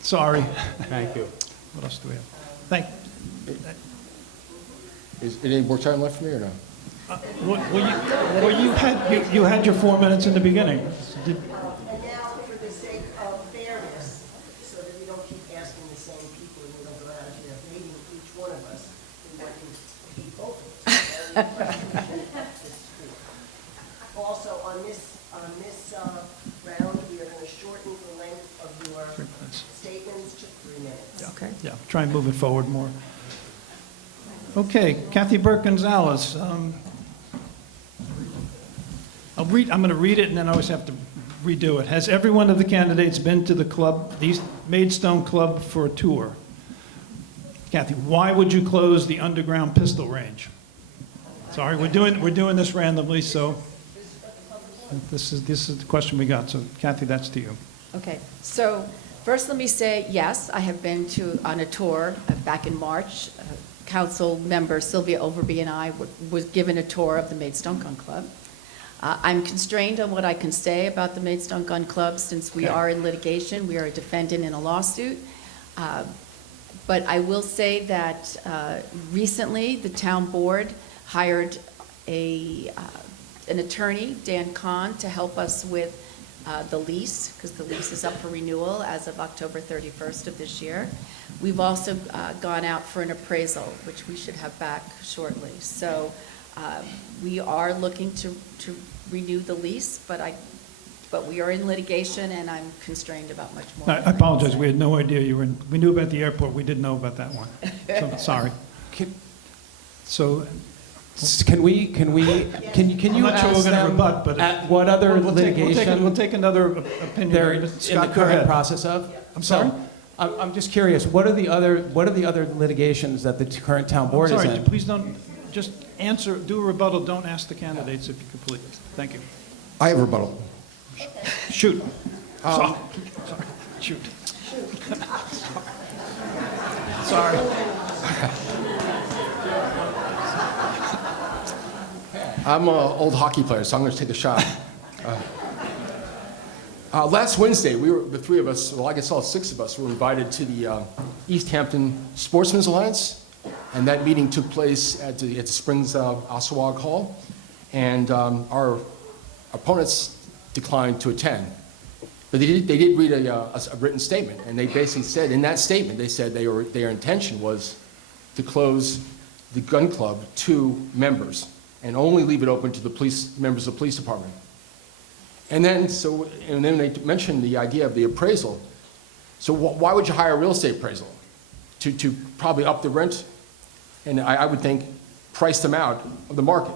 Sorry. Thank you. What else do we have? Thank, Is any more time left for me or no? well, you had your 4 minutes in the beginning. And now, for the sake of fairness, so that we don't keep asking the same people and we don't go out here hating each one of us, we want to hate both of us. Also, on this round, we are going to shorten the length of your 3 minutes. statements to 3 minutes. Okay. Yeah, try and move it forward more. Okay, Kathy Burke-Gonzalez. I'm going to read it and then I always have to redo it. Has every one of the candidates been to the club, the East Maidstone Club, for a tour? Kathy, why would you close the underground pistol range? Sorry, we're doing this randomly, so this is the question we got. So Kathy, that's to you. Okay, so first let me say, yes, I have been on a tour back in March. Council member Sylvia Overby and I was given a tour of the Maidstone Gun Club. I'm constrained on what I can say about the Maidstone Gun Club since we are in litigation. We are a defendant in a lawsuit. But I will say that recently the town board hired an attorney, Dan Kahn, to help us with the lease, because the lease is up for renewal as of October 31st of this year. We've also gone out for an appraisal, which we should have back shortly. So we are looking to renew the lease, but we are in litigation, and I'm constrained about much more. I apologize. We had no idea you were in. We knew about the airport. We didn't know about that one. So, sorry. So, Can you I'm not sure we're ask going to them rebut, but at what other litigation we'll take another opinion. they're in the Scott, go current ahead. process of? I'm sorry? So, I'm just curious, what are the other litigations that the current town board is Sorry, in? please don't, just answer, do a rebuttal, don't ask the candidates if you could please. Thank you. I have a rebuttal. Shoot. Sorry. Shoot. Sorry. I'm an old hockey player, so I'm going to take a shot. Last Wednesday, the three of us, well, I guess all six of us, were invited to the East Hampton Sportsmen's Alliance, and that meeting took place at the Springs Osawaga Hall, and our opponents declined to attend. But they did read a written statement, and they basically said, in that statement, they said their intention was to close the gun club to members and only leave it open to the members of the police department. And then they mentioned the idea of the appraisal. So why would you hire a real estate appraisal? To probably up the rent, and I would think price them out of the market,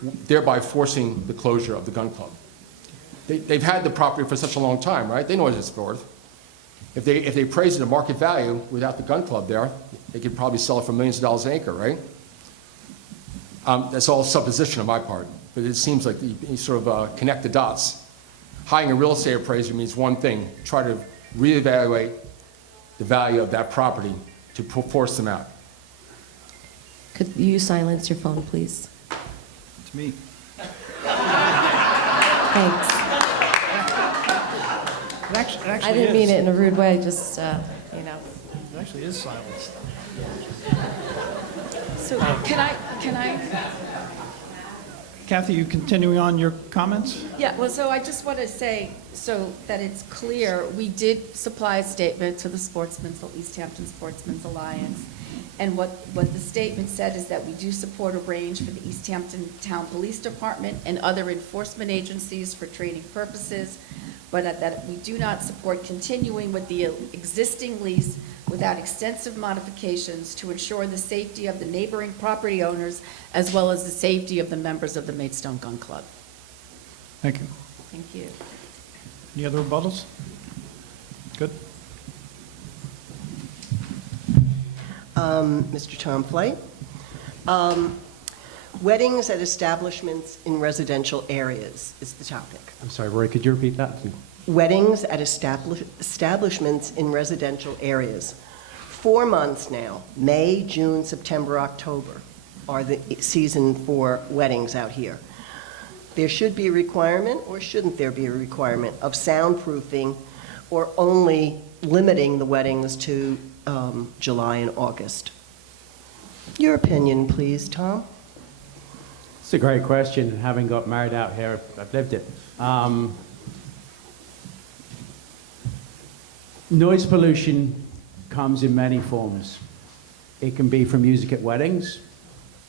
thereby forcing the closure of the gun club. They've had the property for such a long time, right? They know what it's worth. If they appraise it at market value without the gun club there, they could probably sell it for millions of dollars an acre, right? That's all supposition on my part, but it seems like you sort of connect the dots. Hiring a real estate appraiser means one thing: try to reevaluate the value of that property to force them out. Could you silence your phone, please? It's me. Thanks. It actually I didn't mean is. it in a rude way, just, you know. It actually is silenced. So can I, Kathy, you continuing on your comments? yeah, well, so I just want to say, so that it's clear, we did supply a statement to the East Hampton Sportsmen's Alliance. And what the statement said is that we do support a range for the East Hampton Town Police Department and other enforcement agencies for training purposes, but that we do not support continuing with the existing lease without extensive modifications to ensure the safety of the neighboring property owners as well as the safety of the members of the Maidstone Gun Club. Thank you. Thank you. Any other rebuttals? Good. Mr. Tom Flight. Weddings at establishments in residential areas is the topic. I'm sorry, Roy, could you repeat that? Weddings at establishments in residential areas. 4 months now, May, June, September, October, are the season for weddings out here. There should be a requirement, or shouldn't there be a requirement, of soundproofing, or only limiting the weddings to July and August? Your opinion, please, Tom? It's a great question. Having got married out here, I've lived it. Noise pollution comes in many forms. It can be from music at weddings.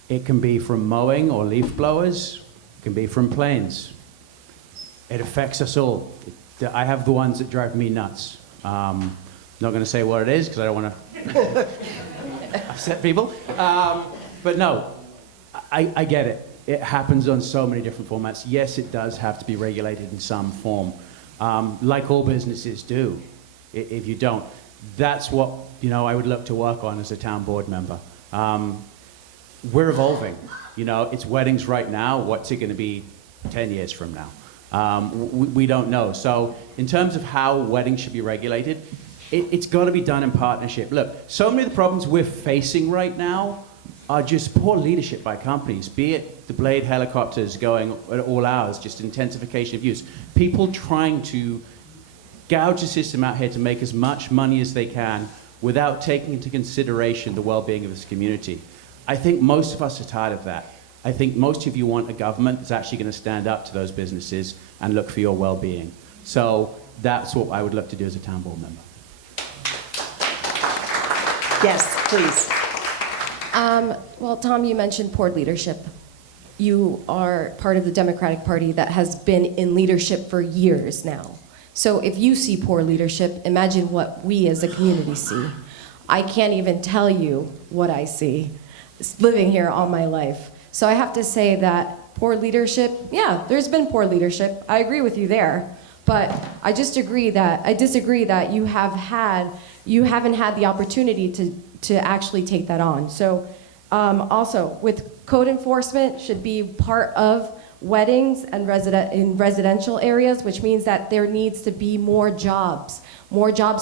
It can be from mowing or leaf blowers. It can be from planes. It affects us all. I have the ones that drive me nuts. I'm not going to say what it is because I don't want to upset people. But no, I get it. It happens on so many different formats. Yes, it does have to be regulated in some form, like all businesses do. If you don't, that's what I would look to work on as a town board member. We're evolving. It's weddings right now. What's it going to be 10 years from now? We don't know. So in terms of how weddings should be regulated, it's got to be done in partnership. Look, so many of the problems we're facing right now are just poor leadership by companies, be it the Blade helicopters going at all hours, just intensification of use. People trying to gouge the system out here to make as much money as they can without taking into consideration the well-being of this community. I think most of us are tired of that. I think most of you want a government that's actually going to stand up to those businesses and look for your well-being. So that's what I would love to do as a town board member. Yes, please. Well, Tom, you mentioned poor leadership. You are part of the Democratic Party that has been in leadership for years now. So if you see poor leadership, imagine what we as a community see. I can't even tell you what I see living here all my life. So I have to say that poor leadership, yeah, there's been poor leadership. I agree with you there. But I disagree that you haven't had the opportunity to actually take that on. So also with code enforcement should be part of weddings and in residential areas, which means that there needs to be more jobs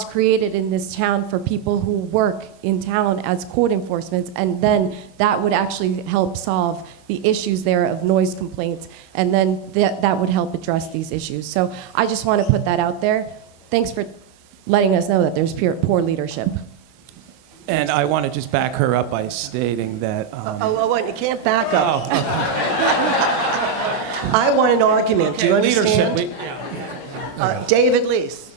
created in this town for people who work in town as code enforcement, and then that would actually help solve the issues there of noise complaints, and then that would help address these issues. So I just want to put that out there. Thanks for letting us know that there's poor leadership. And I want to just back her up by stating that... Wait, you can't back up. Oh, I want an argument. Do you understand? leadership. David Leese.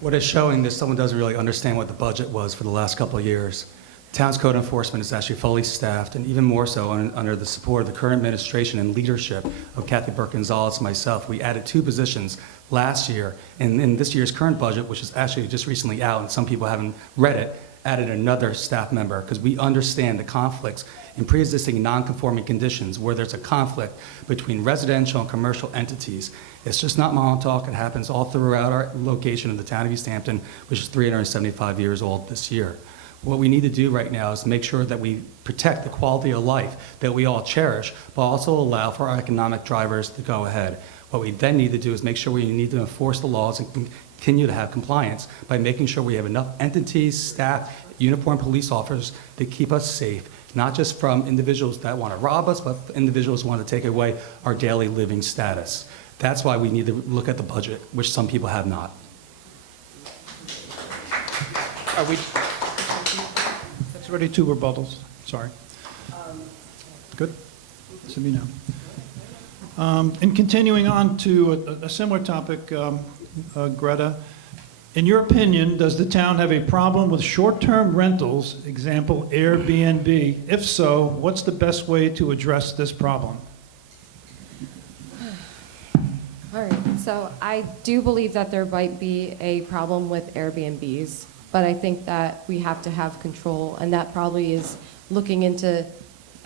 What is showing that someone doesn't really understand what the budget was for the last couple of years. Town's code enforcement is actually fully staffed, and even more so under the support of the current administration and leadership of Kathy Burke-Gonzalez and myself. We added 2 positions last year, and in this year's current budget, which is actually just recently out, and some people haven't read it, added another staff member, because we understand the conflicts in pre-existing non-conforming conditions where there's a conflict between residential and commercial entities. It's just not Montauk. It happens all throughout our location in the town of East Hampton, which is 375 years old this year. What we need to do right now is make sure that we protect the quality of life that we all cherish, but also allow for our economic drivers to go ahead. What we then need to do is make sure we need to enforce the laws and continue to have compliance by making sure we have enough entities, staff, uniformed police officers to keep us safe, not just from individuals that want to rob us, but individuals who want to take away our daily living status. That's why we need to look at the budget, which some people have not. Are we, That's already 2 rebuttals, sorry. Good? Sabino. And continuing on to a similar topic, Greta, in your opinion, does the town have a problem with short-term rentals, example Airbnb? If so, what's the best way to address this problem? All right, so I do believe that there might be a problem with Airbnbs, but I think that we have to have control, and that probably is looking into,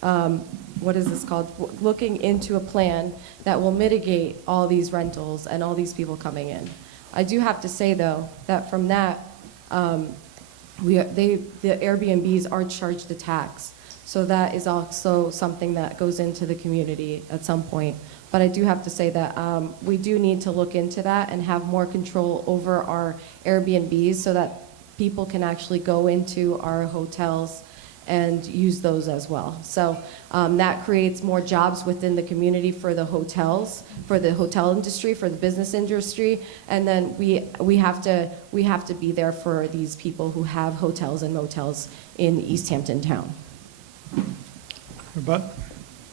what is this called? Looking into a plan that will mitigate all these rentals and all these people coming in. I do have to say, though, that from that, the Airbnbs are charged a tax, so that is also something that goes into the community at some point. But I do have to say that we do need to look into that and have more control over our Airbnbs so that people can actually go into our hotels and use those as well. So that creates more jobs within the community for the hotels, for the hotel industry, for the business industry, and then we have to be there for these people who have hotels and motels in East Hampton town. Rebut?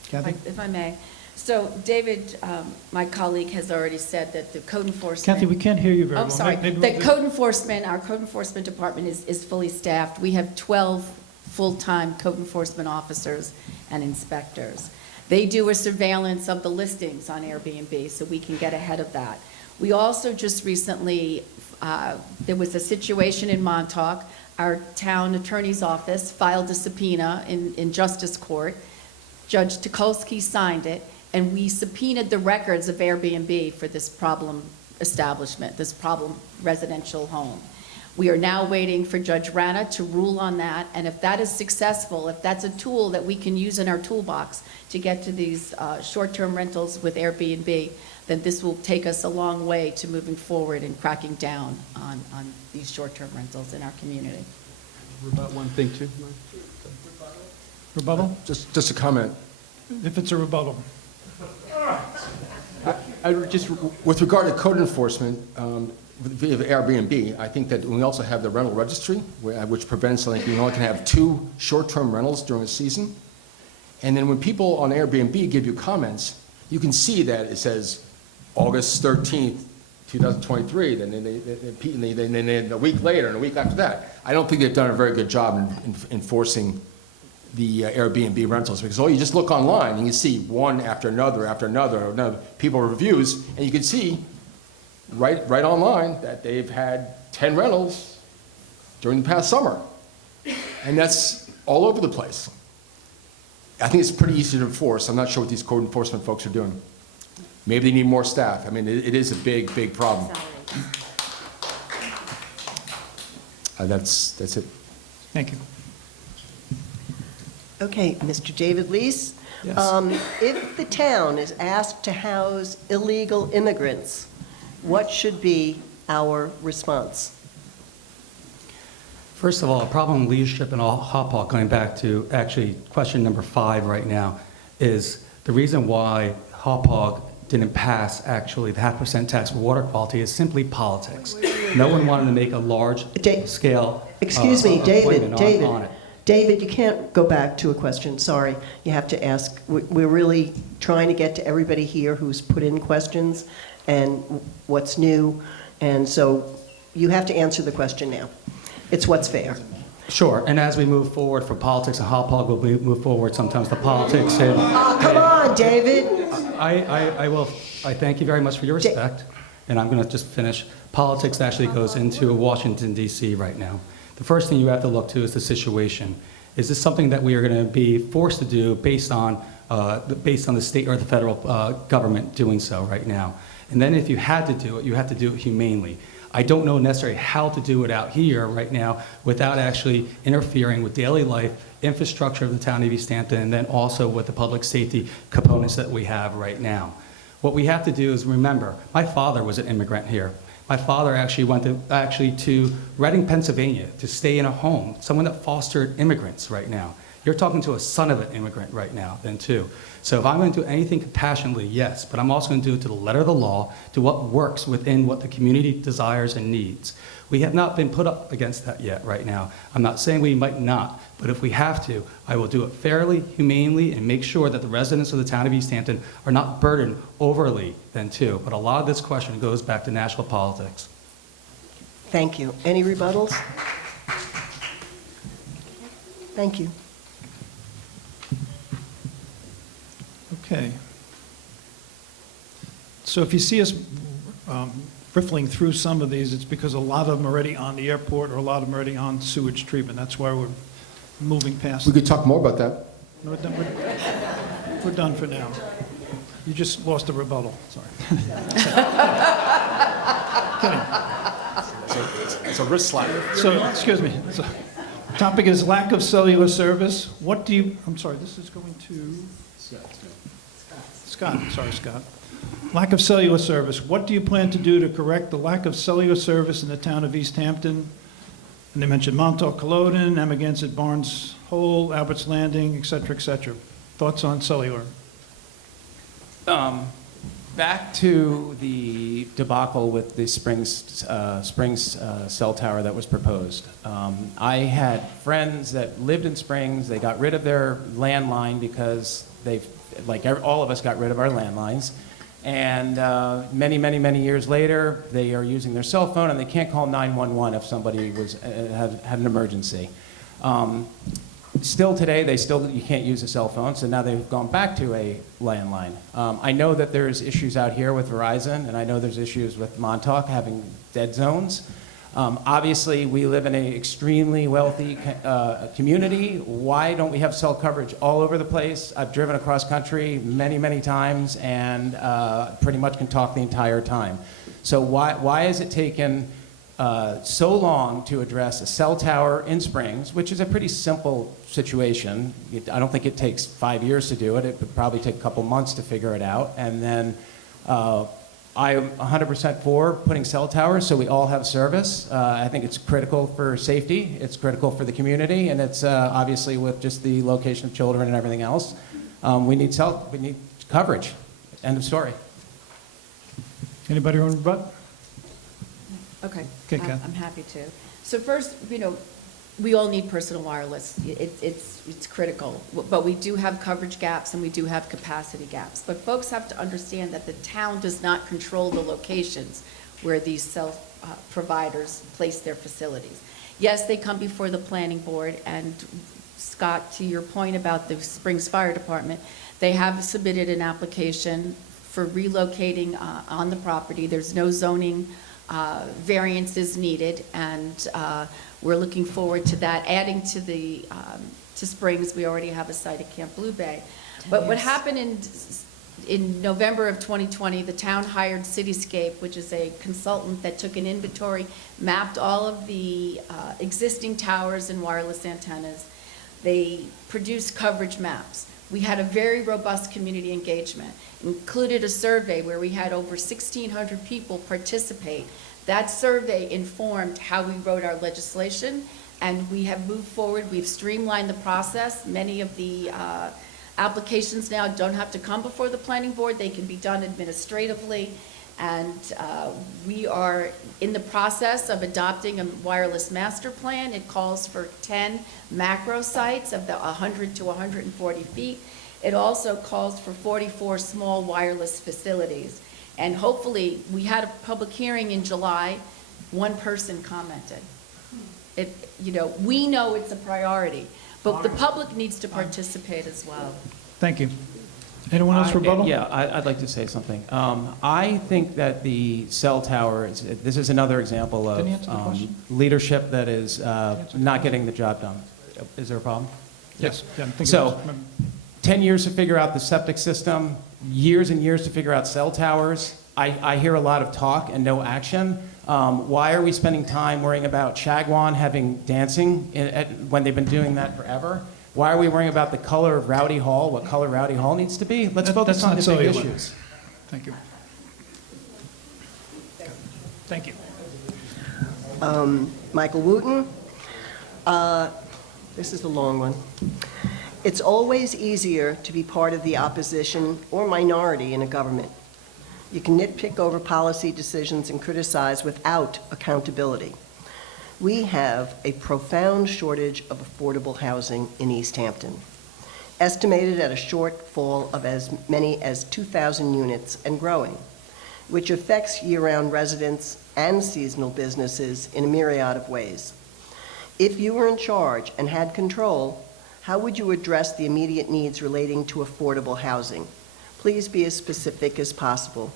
Kathy? If I may. So David, my colleague, has already said that the code enforcement. Kathy, we can't hear you very well. Oh, sorry. Maybe The we'll- code enforcement, our code enforcement department is fully staffed. We have 12 full-time code enforcement officers and inspectors. They do a surveillance of the listings on Airbnb, so we can get ahead of that. We also just recently, there was a situation in Montauk. Our town attorney's office filed a subpoena in Justice Court. Judge Tukolsky signed it, and we subpoenaed the records of Airbnb for this problem establishment, this problem residential home. We are now waiting for Judge Rana to rule on that, and if that is successful, if that's a tool that we can use in our toolbox to get to these short-term rentals with Airbnb, then this will take us a long way to moving forward and cracking down on these short-term rentals in our community. Rebut one thing too. Rebuttal? Just a comment. If it's a rebuttal. I would just With regard to code enforcement, via Airbnb, I think that we also have the rental registry, which prevents, like, you only can have 2 short-term rentals during a season. And then when people on Airbnb give you comments, you can see that it says August 13th, 2023, then a week later and a week after that. I don't think they've done a very good job in enforcing the Airbnb rentals, because you just look online and you see one after another people reviews, and you can see right online that they've had 10 rentals during the past summer. And that's all over the place. I think it's pretty easy to enforce. I'm not sure what these code enforcement folks are doing. Maybe they need more staff. I mean, it is a big problem. That's it. Thank you. Okay, Mr. David Leese? Yes. If the town is asked to house illegal immigrants, what should be our response? First of all, a problem with leadership in Hauppauge, going back to actually question number 5 right now, is the reason why Hauppauge didn't pass actually the 0.5% tax for water quality is simply politics. No one wanted to make a large scale Excuse me, David, appointment on it. David, you can't go back to a question, sorry. You have to ask. We're really trying to get to everybody here who's put in questions and what's new, and so you have to answer the question now. It's what's fair. Sure, and as we move forward for politics in Hauppauge, we'll move forward sometimes the politics in... Oh, come on, David. I thank you very much for your respect, and I'm going to just finish. Politics actually goes into Washington, D.C. right now. The first thing you have to look to is the situation. Is this something that we are going to be forced to do based on the state or the federal government doing so right now? And then if you had to do it, you have to do it humanely. I don't know necessarily how to do it out here right now without actually interfering with daily life, infrastructure of the town of East Hampton, and then also with the public safety components that we have right now. What we have to do is remember, my father was an immigrant here. My father actually went to Reading, Pennsylvania to stay in a home, someone that fostered immigrants right now. You're talking to a son of an immigrant right now then too. So if I'm going to do anything compassionately, yes, but I'm also going to do it to the letter of the law, to what works within what the community desires and needs. We have not been put up against that yet right now. I'm not saying we might not, but if we have to, I will do it fairly, humanely, and make sure that the residents of the town of East Hampton are not burdened overly then too. But a lot of this question goes back to national politics. Thank you. Any rebuttals? Thank you. Okay. So if you see us riffling through some of these, it's because a lot of them are already on the airport or a lot of them are already on sewage treatment. That's why we're moving past. We could talk more about that. No, we're done for now. You just lost a rebuttal, sorry. Kidding. It's a wrist slap. So, excuse me. So, topic is lack of cellular service. What do you, I'm sorry, this is going to? Scott, sorry, Scott. Lack of cellular service. What do you plan to do to correct the lack of cellular service in the town of East Hampton? And they mentioned Montauk, Culloden, Amagansett, Barnes Hole, Albert's Landing, et cetera, et cetera. Thoughts on cellular? Back to the debacle with the Springs cell tower that was proposed. I had friends that lived in Springs. They got rid of their landline because all of us got rid of our landlines. And many, many, many years later, they are using their cell phone and they can't call 911 if somebody had an emergency. Still today, you can't use a cell phone, so now they've gone back to a landline. I know that there's issues out here with Verizon, and I know there's issues with Montauk having dead zones. Obviously, we live in an extremely wealthy community. Why don't we have cell coverage all over the place? I've driven across country many, many times and pretty much can talk the entire time. So why has it taken so long to address a cell tower in Springs, which is a pretty simple situation? I don't think it takes 5 years to do it. It would probably take a couple months to figure it out. And then I'm 100% for putting cell towers so we all have service. I think it's critical for safety, it's critical for the community, and it's obviously with just the location of children and everything else. We need coverage. End of story. Anybody want to rebut? Okay, Okay, Kath. I'm happy to. So first, we all need personal wireless. It's critical, but we do have coverage gaps and we do have capacity gaps. But folks have to understand that the town does not control the locations where these cell providers place their facilities. Yes, they come before the planning board, and Scott, to your point about the Springs Fire Department, they have submitted an application for relocating on the property. There's no zoning variances needed, and we're looking forward to that. Adding to the to Springs, we already have a site at Camp Blue Bay. But what happened in November of 2020, the town hired Cityscape, which is a consultant that took an inventory, mapped all of the existing towers and wireless antennas. They produced coverage maps. We had a very robust community engagement, included a survey where we had over 1,600 people participate. That survey informed how we wrote our legislation, and we have moved forward. We've streamlined the process. Many of the applications now don't have to come before the planning board. They can be done administratively. And we are in the process of adopting a wireless master plan. It calls for 10 macro sites of the 100 to 140 feet. It also calls for 44 small wireless facilities. And hopefully, we had a public hearing in July. One person commented. We know it's a priority, but the public needs to participate as well. Thank you. Anyone else rebuttal? Yeah, I'd like to say something. I think that the cell tower, this is another example Can you answer the of question? leadership that is not getting the job done. Is there a problem? Yes. Yeah, I think it So, was. 10 years to figure out the septic system, years and years to figure out cell towers. I hear a lot of talk and no action. Why are we spending time worrying about Chagwan having dancing when they've been doing that forever? Why are we worrying about the color of Rowdy Hall, what color Rowdy Hall needs to be? Let's focus on the big issues. Thank you. Thank you. Michael Wooten. This is the long one. It's always easier to be part of the opposition or minority in a government. You can nitpick over policy decisions and criticize without accountability. We have a profound shortage of affordable housing in East Hampton, estimated at a shortfall of as many as 2,000 units and growing, which affects year-round residents and seasonal businesses in a myriad of ways. If you were in charge and had control, how would you address the immediate needs relating to affordable housing? Please be as specific as possible.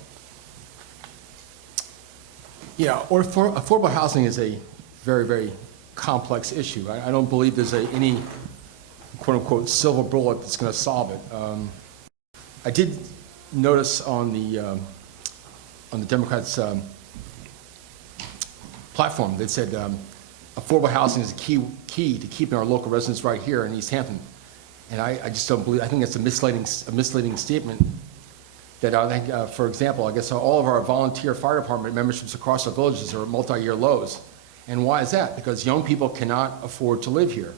Yeah, or affordable housing is a very, very complex issue. I don't believe there's any quote-unquote silver bullet that's going to solve it. I did notice on the Democrats' platform that said affordable housing is a key to keeping our local residents right here in East Hampton. And I just don't believe, I think it's a misleading statement that I think, for example, I guess all of our volunteer fire department memberships across our villages are at multi-year lows. And why is that? Because young people cannot afford to live here.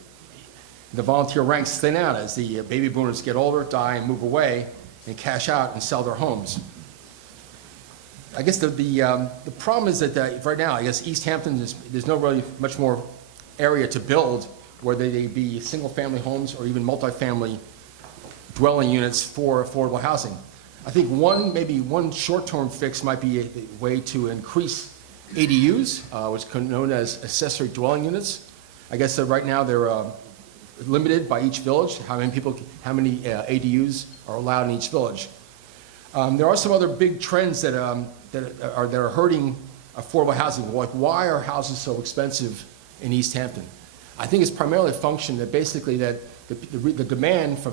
The volunteer ranks thin out as the baby boomers get older, die, and move away, and cash out and sell their homes. I guess the problem is that right now, I guess East Hampton, there's no really much more area to build, whether they be single-family homes or even multifamily dwelling units for affordable housing. I think maybe one short-term fix might be a way to increase ADUs, which is known as accessory dwelling units. I guess that right now they're limited by each village, how many ADUs are allowed in each village. There are some other big trends that are hurting affordable housing. Like, why are houses so expensive in East Hampton? I think it's primarily a function that basically that the demand for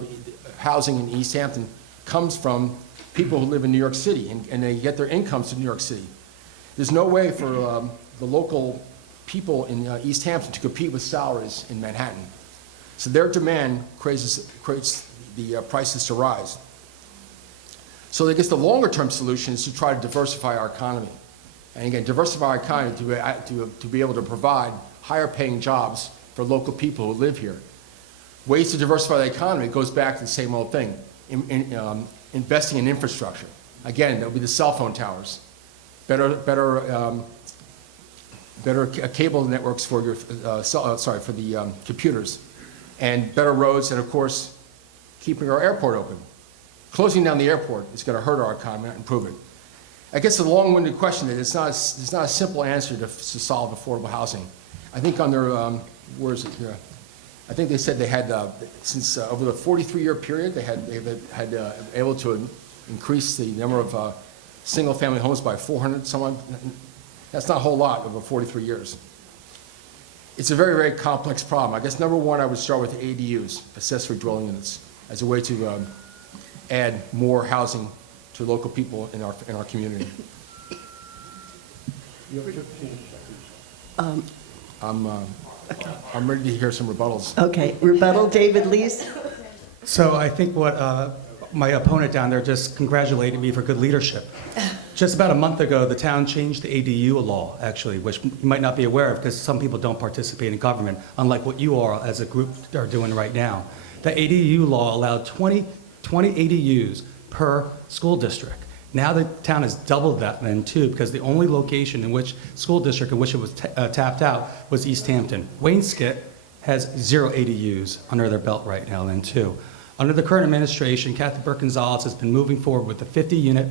housing in East Hampton comes from people who live in New York City, and they get their incomes to New York City. There's no way for the local people in East Hampton to compete with salaries in Manhattan. So their demand creates the prices to rise. So I guess the longer term solution is to try to diversify our economy. And again, diversify our economy to be able to provide higher paying jobs for local people who live here. Ways to diversify the economy goes back to the same old thing, investing in infrastructure. Again, there'll be the cell phone towers, better cable networks for your for the computers, and better roads, and of course, keeping our airport open. Closing down the airport is going to hurt our economy, not improve it. I guess the long-winded question is it's not a simple answer to solve affordable housing. I think on their where is it here? I think they said they had since over the 43-year period they've able to increase the number of single-family homes by 400 someone. That's not a whole lot over 43 years. It's a very, very complex problem. I guess number one, I would start with ADUs, accessory dwelling units, as a way to add more housing to local people in our community. I'm ready to hear some rebuttals. Okay, rebuttal, David Lees. So I think what my opponent down there just congratulated me for good leadership. Just about a month ago, the town changed the ADU law, actually, which you might not be aware of because some people don't participate in government, unlike what you are as a group are doing right now. The ADU law allowed 20 ADUs per school district. Now the town has doubled that then too, because the only location in which school district in which it was tapped out was East Hampton. Waynescott has 0 ADUs under their belt right now then too. Under the current administration, Kathy Burke-Gonzalez has been moving forward with the 50-unit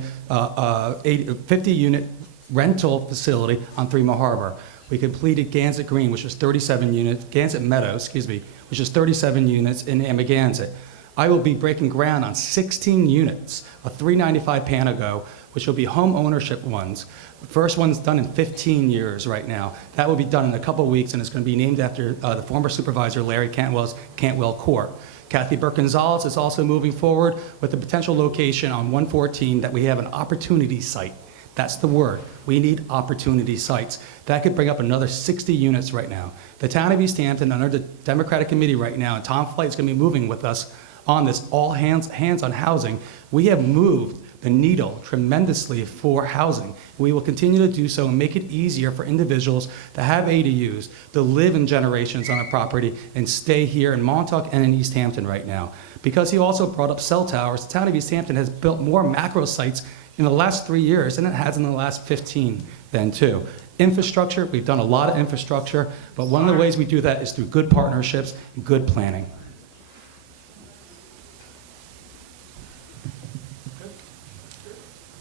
rental facility on 3 Mile Harbor. We completed Gansett Green, which is 37 units, Gansett Meadow, excuse me, which is 37 units in Amagansett. I will be breaking ground on 16 units of 395 Panago, which will be home ownership ones. The first one's done in 15 years right now. That will be done in a couple of weeks, and it's going to be named after the former supervisor, Larry Cantwell's Cantwell Court. Kathy Burke-Gonzalez is also moving forward with the potential location on 114 that we have an opportunity site. That's the word. We need opportunity sites. That could bring up another 60 units right now. The town of East Hampton, under the Democratic Committee right now, and Tom Flight's going to be moving with us on this all hands on housing. We have moved the needle tremendously for housing. We will continue to do so and make it easier for individuals to have ADUs, to live in generations on a property and stay here in Montauk and in East Hampton right now. Because he also brought up cell towers, the town of East Hampton has built more macro sites in the last 3 years than it has in the last 15 then too. infrastructure. We've done a lot of infrastructure, but one of the ways we do that is through good partnerships and good planning.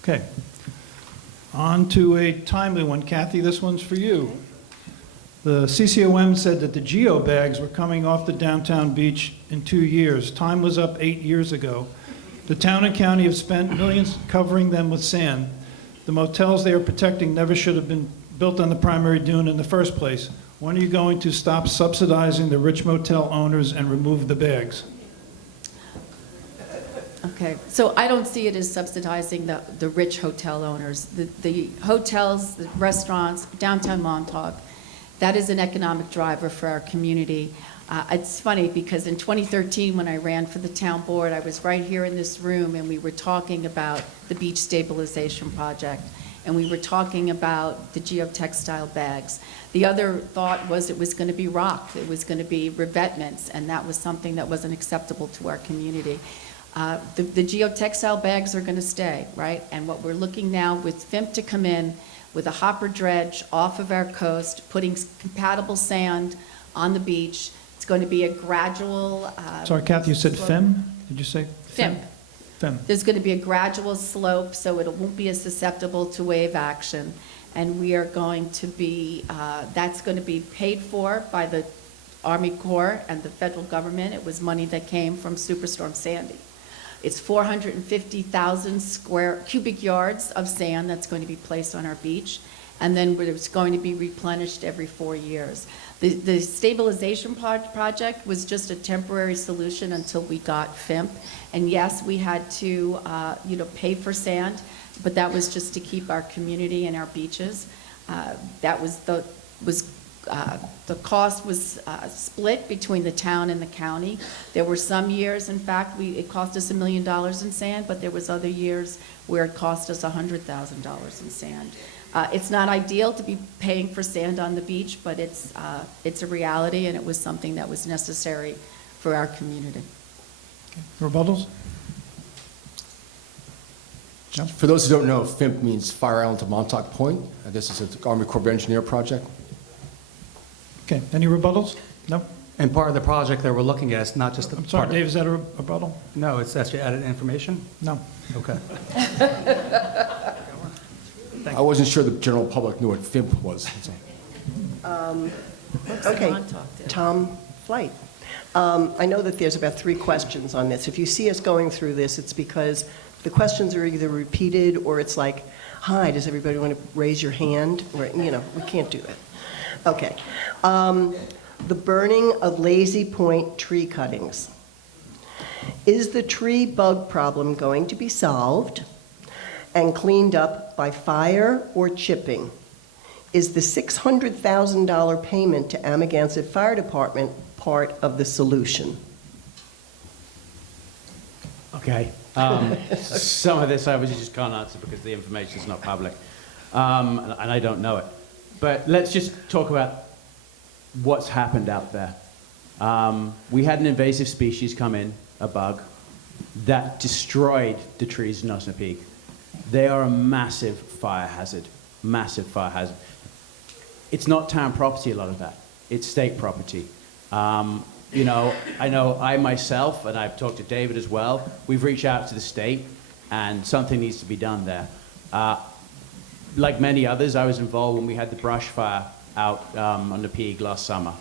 Okay. On to a timely one. Kathy, this one's for you. The CCOM said that the geo bags were coming off the downtown beach in 2 years. Time was up 8 years ago. The town and county have spent millions covering them with sand. The motels they are protecting never should have been built on the primary dune in the first place. When are you going to stop subsidizing the rich motel owners and remove the bags? Okay, so I don't see it as subsidizing the rich hotel owners. The hotels, the restaurants, downtown Montauk, that is an economic driver for our community. It's funny because in 2013, when I ran for the town board, I was right here in this room and we were talking about the beach stabilization project. And we were talking about the geotextile bags. The other thought was it was going to be rock, it was going to be revetments, and that was something that wasn't acceptable to our community. The geotextile bags are going to stay, right? And what we're looking now with FIMP to come in with a hopper dredge off of our coast, putting compatible sand on the beach. It's going to be a gradual. Sorry, Kathy, you said slope. FEM? Did you say? FIMP. FEM. There's going to be a gradual slope, so it won't be as susceptible to wave action. And we are going to be, that's going to be paid for by the Army Corps and the federal government. It was money that came from Superstorm Sandy. It's 450,000 cubic yards of sand that's going to be placed on our beach, and then it's going to be replenished every 4 years. The stabilization project was just a temporary solution until we got FIMP. And yes, we had to pay for sand, but that was just to keep our community and our beaches. The cost was split between the town and the county. There were some years, in fact, it cost us $1 million in sand, but there was other years where it cost us $100,000 in sand. It's not ideal to be paying for sand on the beach, but it's a reality, and it was something that was necessary for our community. Rebuttals? For those who don't know, FIMP means Fire Island to Montauk Point. This is an Army Corps of Engineer project. Okay, any rebuttals? No? And part of the project that we're looking at is not just the I'm sorry, part- Dave, is that a rebuttal? No, it's actually added information? No. Okay. I wasn't sure the general public knew what FIMP was. That's all. Okay, Montauk did. Tom Flight. I know that there's about 3 questions on this. If you see us going through this, it's because the questions are either repeated or it's like, hi, does everybody want to raise your hand? Or, we can't do that. Okay. The burning of Lazy Point tree cuttings. Is the tree bug problem going to be solved and cleaned up by fire or chipping? Is the $600,000 payment to Amagansett Fire Department part of the solution? Okay. Some of this I obviously just can't answer because the information is not public, and I don't know it. But let's just talk about what's happened out there. We had an invasive species come in, a bug, that destroyed the trees in Osna Peak. They are a massive fire hazard, massive fire hazard. It's not town property, a lot of that. It's state property. I know I myself, and I've talked to David as well, we've reached out to the state, and something needs to be done there. Like many others, I was involved when we had the brush fire out on the Peak last summer.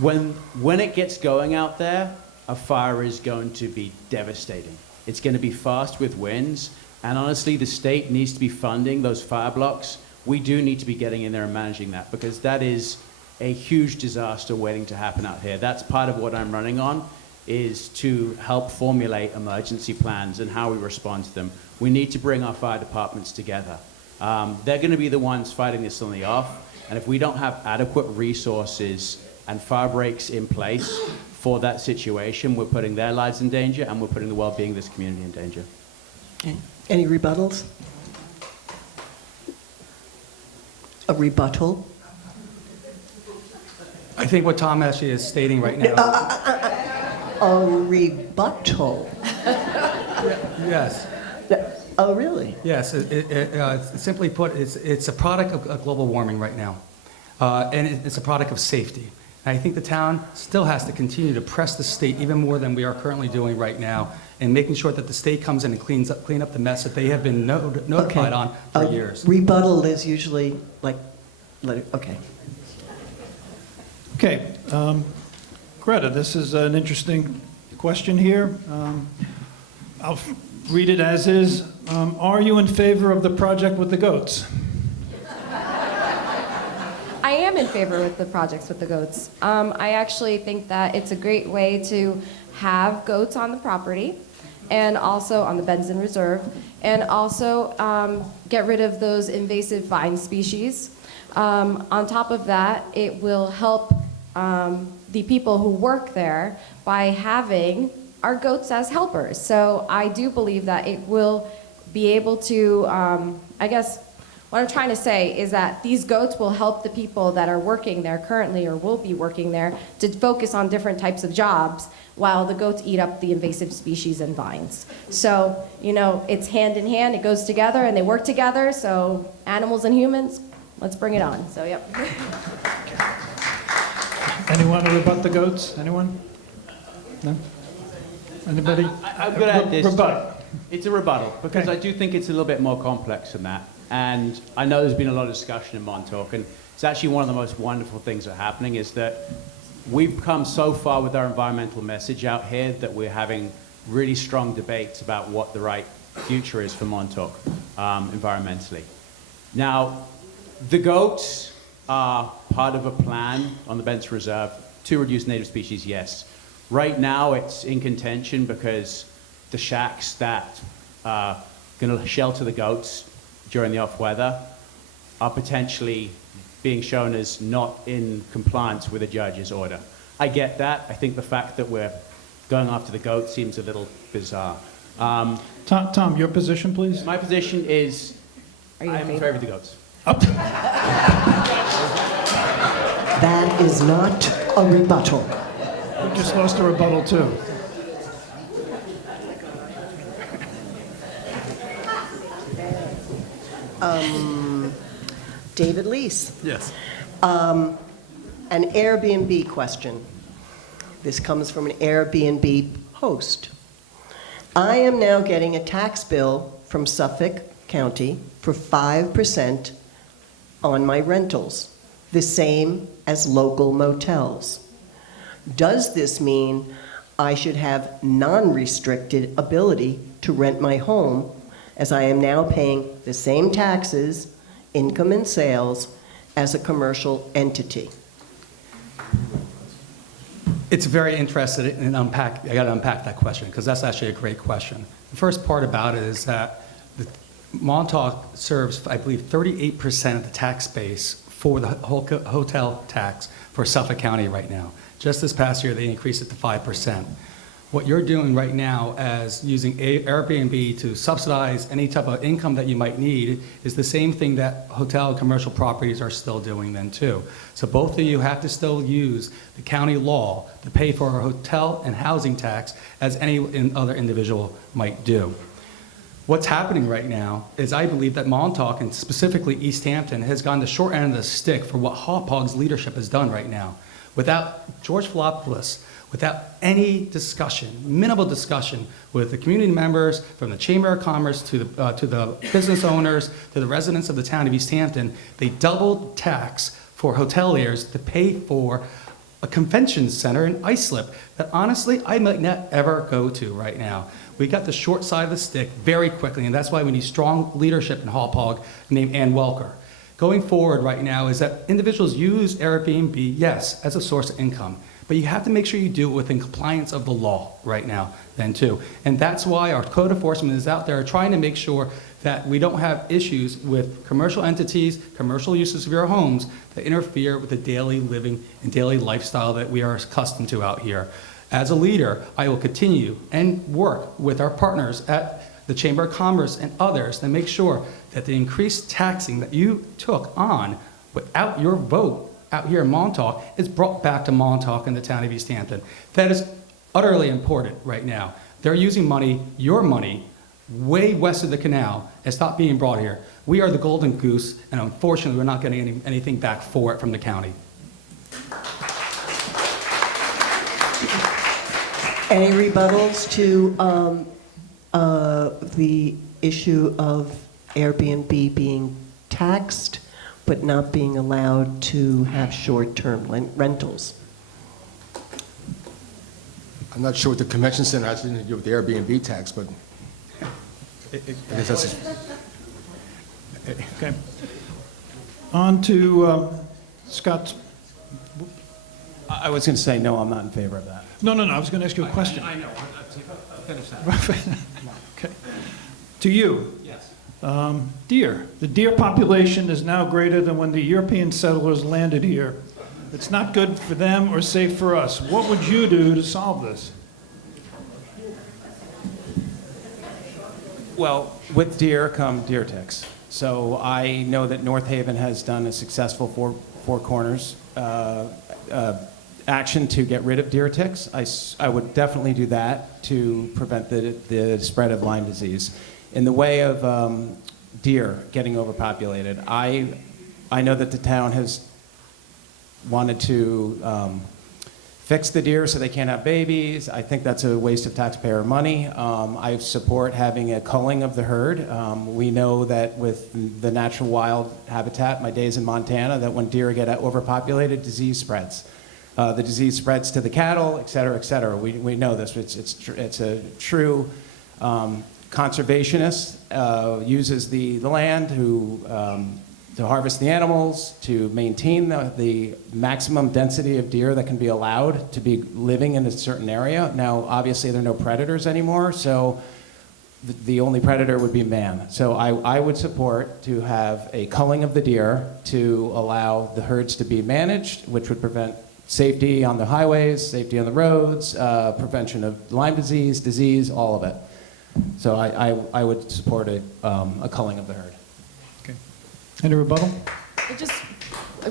When it gets going out there, a fire is going to be devastating. It's going to be fast with winds, and honestly, the state needs to be funding those fire blocks. We do need to be getting in there and managing that, because that is a huge disaster waiting to happen out here. That's part of what I'm running on, is to help formulate emergency plans and how we respond to them. We need to bring our fire departments together. They're going to be the ones fighting this on the off, and if we don't have adequate resources and fire breaks in place for that situation, we're putting their lives in danger, and we're putting the well-being of this community in danger. Okay. Any rebuttals? A rebuttal? I think what Tom actually is stating right now. A rebuttal. Yes. Oh, really? Yes, simply put, it's a product of global warming right now, and it's a product of safety. And I think the town still has to continue to press the state even more than we are currently doing right now, and making sure that the state comes in and clean up the mess that they have been notified Okay. on for years. Rebuttal is usually like, okay. Okay, Greta, this is an interesting question here. I'll read it as is. Are you in favor of the project with the goats? I am in favor with the projects with the goats. I actually think that it's a great way to have goats on the property and also on the Benson Reserve, and also get rid of those invasive vine species. On top of that, it will help the people who work there by having our goats as helpers. So I do believe that it will be able to, I guess, what I'm trying to say is that these goats will help the people that are working there currently or will be working there to focus on different types of jobs while the goats eat up the invasive species and vines. So, you know, it's hand in hand, it goes together and they work together. So animals and humans, let's bring it on. So, yep. Anyone to rebut the goats? Anyone? No? Anybody? I'm going to add this. Rebut. It's a rebuttal, because Okay. I do think it's a little bit more complex than that. And I know there's been a lot of discussion in Montauk, and it's actually one of the most wonderful things that are happening is that we've come so far with our environmental message out here that we're having really strong debates about what the right future is for Montauk environmentally. Now, the goats are part of a plan on the Benson Reserve to reduce native species, yes. Right now, it's in contention because the shacks that are going to shelter the goats during the off weather are potentially being shown as not in compliance with a judge's order. I get that. I think the fact that we're going after the goat seems a little bizarre. Tom, your position, please? My position is Are you in I'm in favor? favor of the goats. That is not a rebuttal. We just lost a rebuttal, too. David Leese. Yes. An Airbnb question. This comes from an Airbnb host. I am now getting a tax bill from Suffolk County for 5% on my rentals, the same as local motels. Does this mean I should have non-restricted ability to rent my home, as I am now paying the same taxes, income and sales, as a commercial entity? It's very interesting, and I got to unpack that question, because that's actually a great question. The first part about it is that Montauk serves, I believe, 38% of the tax base for the whole hotel tax for Suffolk County right now. Just this past year, they increased it to 5%. What you're doing right now as using Airbnb to subsidize any type of income that you might need is the same thing that hotel and commercial properties are still doing then too. So both of you have to still use the county law to pay for a hotel and housing tax as any other individual might do. What's happening right now is I believe that Montauk, and specifically East Hampton, has gone the short end of the stick for what Hauppauge's leadership has done right now. Without George Philopoulos, without any discussion, minimal discussion with the community members, from the Chamber of Commerce to the business owners, to the residents of the town of East Hampton, they doubled tax for hoteliers to pay for a convention center in Islip that honestly I might not ever go to right now. We got the short side of the stick very quickly, and that's why we need strong leadership in Hauppauge named Ann Welker. Going forward right now is that individuals use Airbnb, yes, as a source of income, but you have to make sure you do it within compliance of the law right now then too. And that's why our code enforcement is out there trying to make sure that we don't have issues with commercial entities, commercial uses of your homes that interfere with the daily living and daily lifestyle that we are accustomed to out here. As a leader, I will continue and work with our partners at the Chamber of Commerce and others to make sure that the increased taxing that you took on without your vote out here in Montauk is brought back to Montauk and the town of East Hampton. That is utterly important right now. They're using money, your money, way west of the canal and stop being brought here. We are the golden goose, and unfortunately, we're not getting anything back for it from the county. Any rebuttals to the issue of Airbnb being taxed but not being allowed to have short-term rentals? I'm not sure what the convention center has anything to do with the Airbnb tax, but I guess that's, Okay. On to Scott. I was going to say, no, I'm not in favor of that. No, I was going to ask you a question. I know. Finish that. Okay. To you. Yes. Deer. The deer population is now greater than when the European settlers landed here. It's not good for them or safe for us. What would you do to solve this? Well, with deer come deer ticks. So I know that North Haven has done a successful Four Corners action to get rid of deer ticks. I would definitely do that to prevent the spread of Lyme disease. In the way of deer getting overpopulated, I know that the town has wanted to fix the deer so they can't have babies. I think that's a waste of taxpayer money. I support having a culling of the herd. We know that with the natural wild habitat, my days in Montana, that when deer get overpopulated, disease spreads. The disease spreads to the cattle, et cetera, et cetera. We know this. It's a true conservationist, uses the land to harvest the animals, to maintain the maximum density of deer that can be allowed to be living in a certain area. Now, obviously, there are no predators anymore, so the only predator would be man. So I would support to have a culling of the deer to allow the herds to be managed, which would prevent safety on the highways, safety on the roads, prevention of Lyme disease, all of it. So I would support a culling of the herd. Okay. Any rebuttal? Just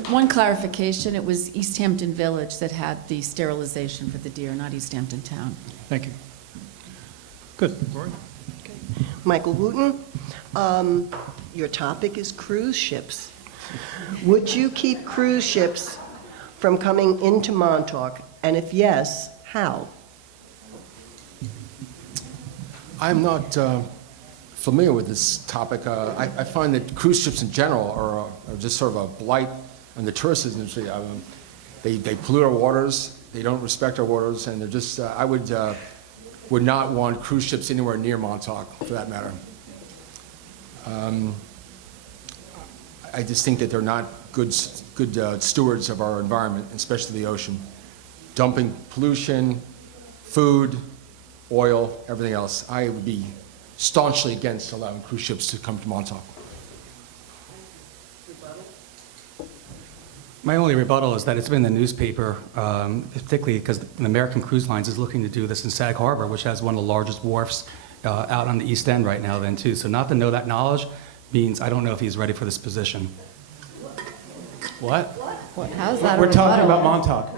one clarification, it was East Hampton Village that had the sterilization for the deer, not East Hampton Town. Thank you. Good. Rory? Michael Wooten, your topic is cruise ships. Would you keep cruise ships from coming into Montauk? And if yes, how? I'm not familiar with this topic. I find that cruise ships in general are just sort of a blight on the tourist industry. They pollute our waters, they don't respect our waters, and they're just, I would not want cruise ships anywhere near Montauk, for that matter. I just think that they're not good stewards of our environment, especially the ocean. Dumping pollution, food, oil, everything else. I would be staunchly against allowing cruise ships to come to Montauk. My only rebuttal is that it's been in the newspaper, particularly because the American Cruise Lines is looking to do this in Sag Harbor, which has one of the largest wharfs out on the East End right now then too. So not to know that knowledge means I don't know if he's ready for this position. What? How's that? We're talking about Montauk.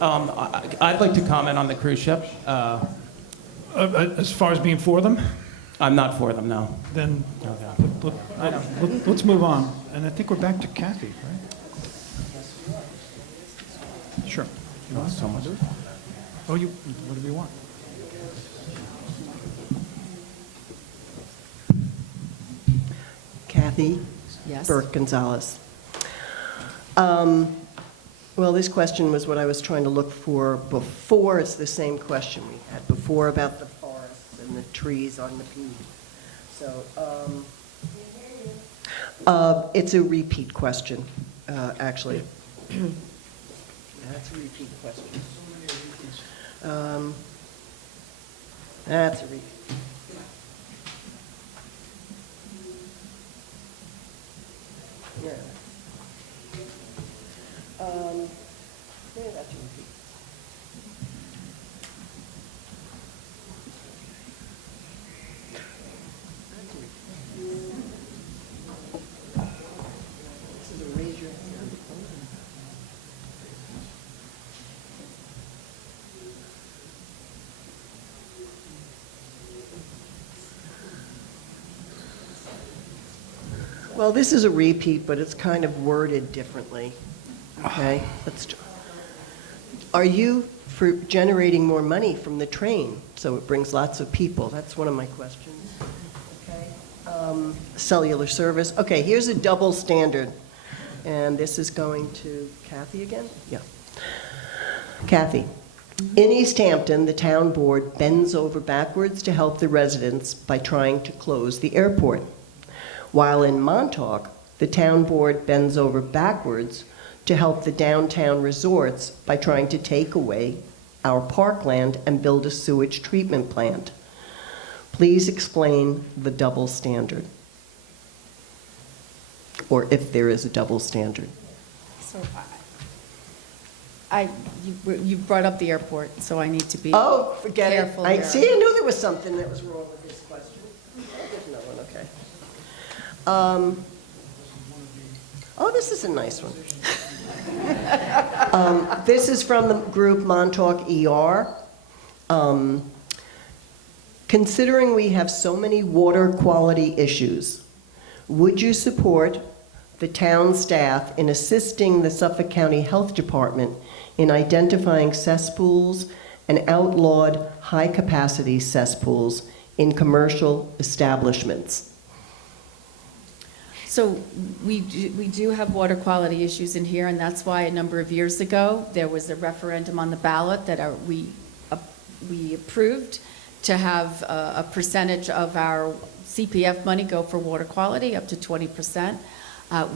I'd like to comment on the cruise ship. As far as being for them, I'm not for them, no. then let's move on. And I think we're back to Kathy, right? Sure. You want So much. Oh, whatever you want. Kathy Yes. Burke Gonzalez. Well, this question was what I was trying to look for before. It's the same question we had before about the forests and the trees on the peak. So it's a repeat question, actually. That's a repeat question. That's a repeat. Yeah. Yeah, that's a repeat. That's a repeat. This is a raise your hand. Well, this is a repeat, but it's kind of worded differently. Okay? Are you for generating more money from the train so it brings lots of people? That's one of my questions. Okay. Cellular service. Okay, here's a double standard. And this is going to Kathy again? Yeah. Kathy, in East Hampton, the town board bends over backwards to help the residents by trying to close the airport. While in Montauk, the town board bends over backwards to help the downtown resorts by trying to take away our parkland and build a sewage treatment plant. Please explain the double standard, or if there is a double standard. So you brought up the airport, so I need to be Oh, forget it. careful I here. see, I knew there was something that was wrong with this question. I'll give another one, okay. Oh, this is a nice one. This is from the group Montauk ER. Considering we have so many water quality issues, would you support the town staff in assisting the Suffolk County Health Department in identifying cesspools and outlawed high-capacity cesspools in commercial establishments? So we do have water quality issues in here, and that's why a number of years ago, there was a referendum on the ballot that we approved to have a percentage of our CPF money go for water quality, up to 20%.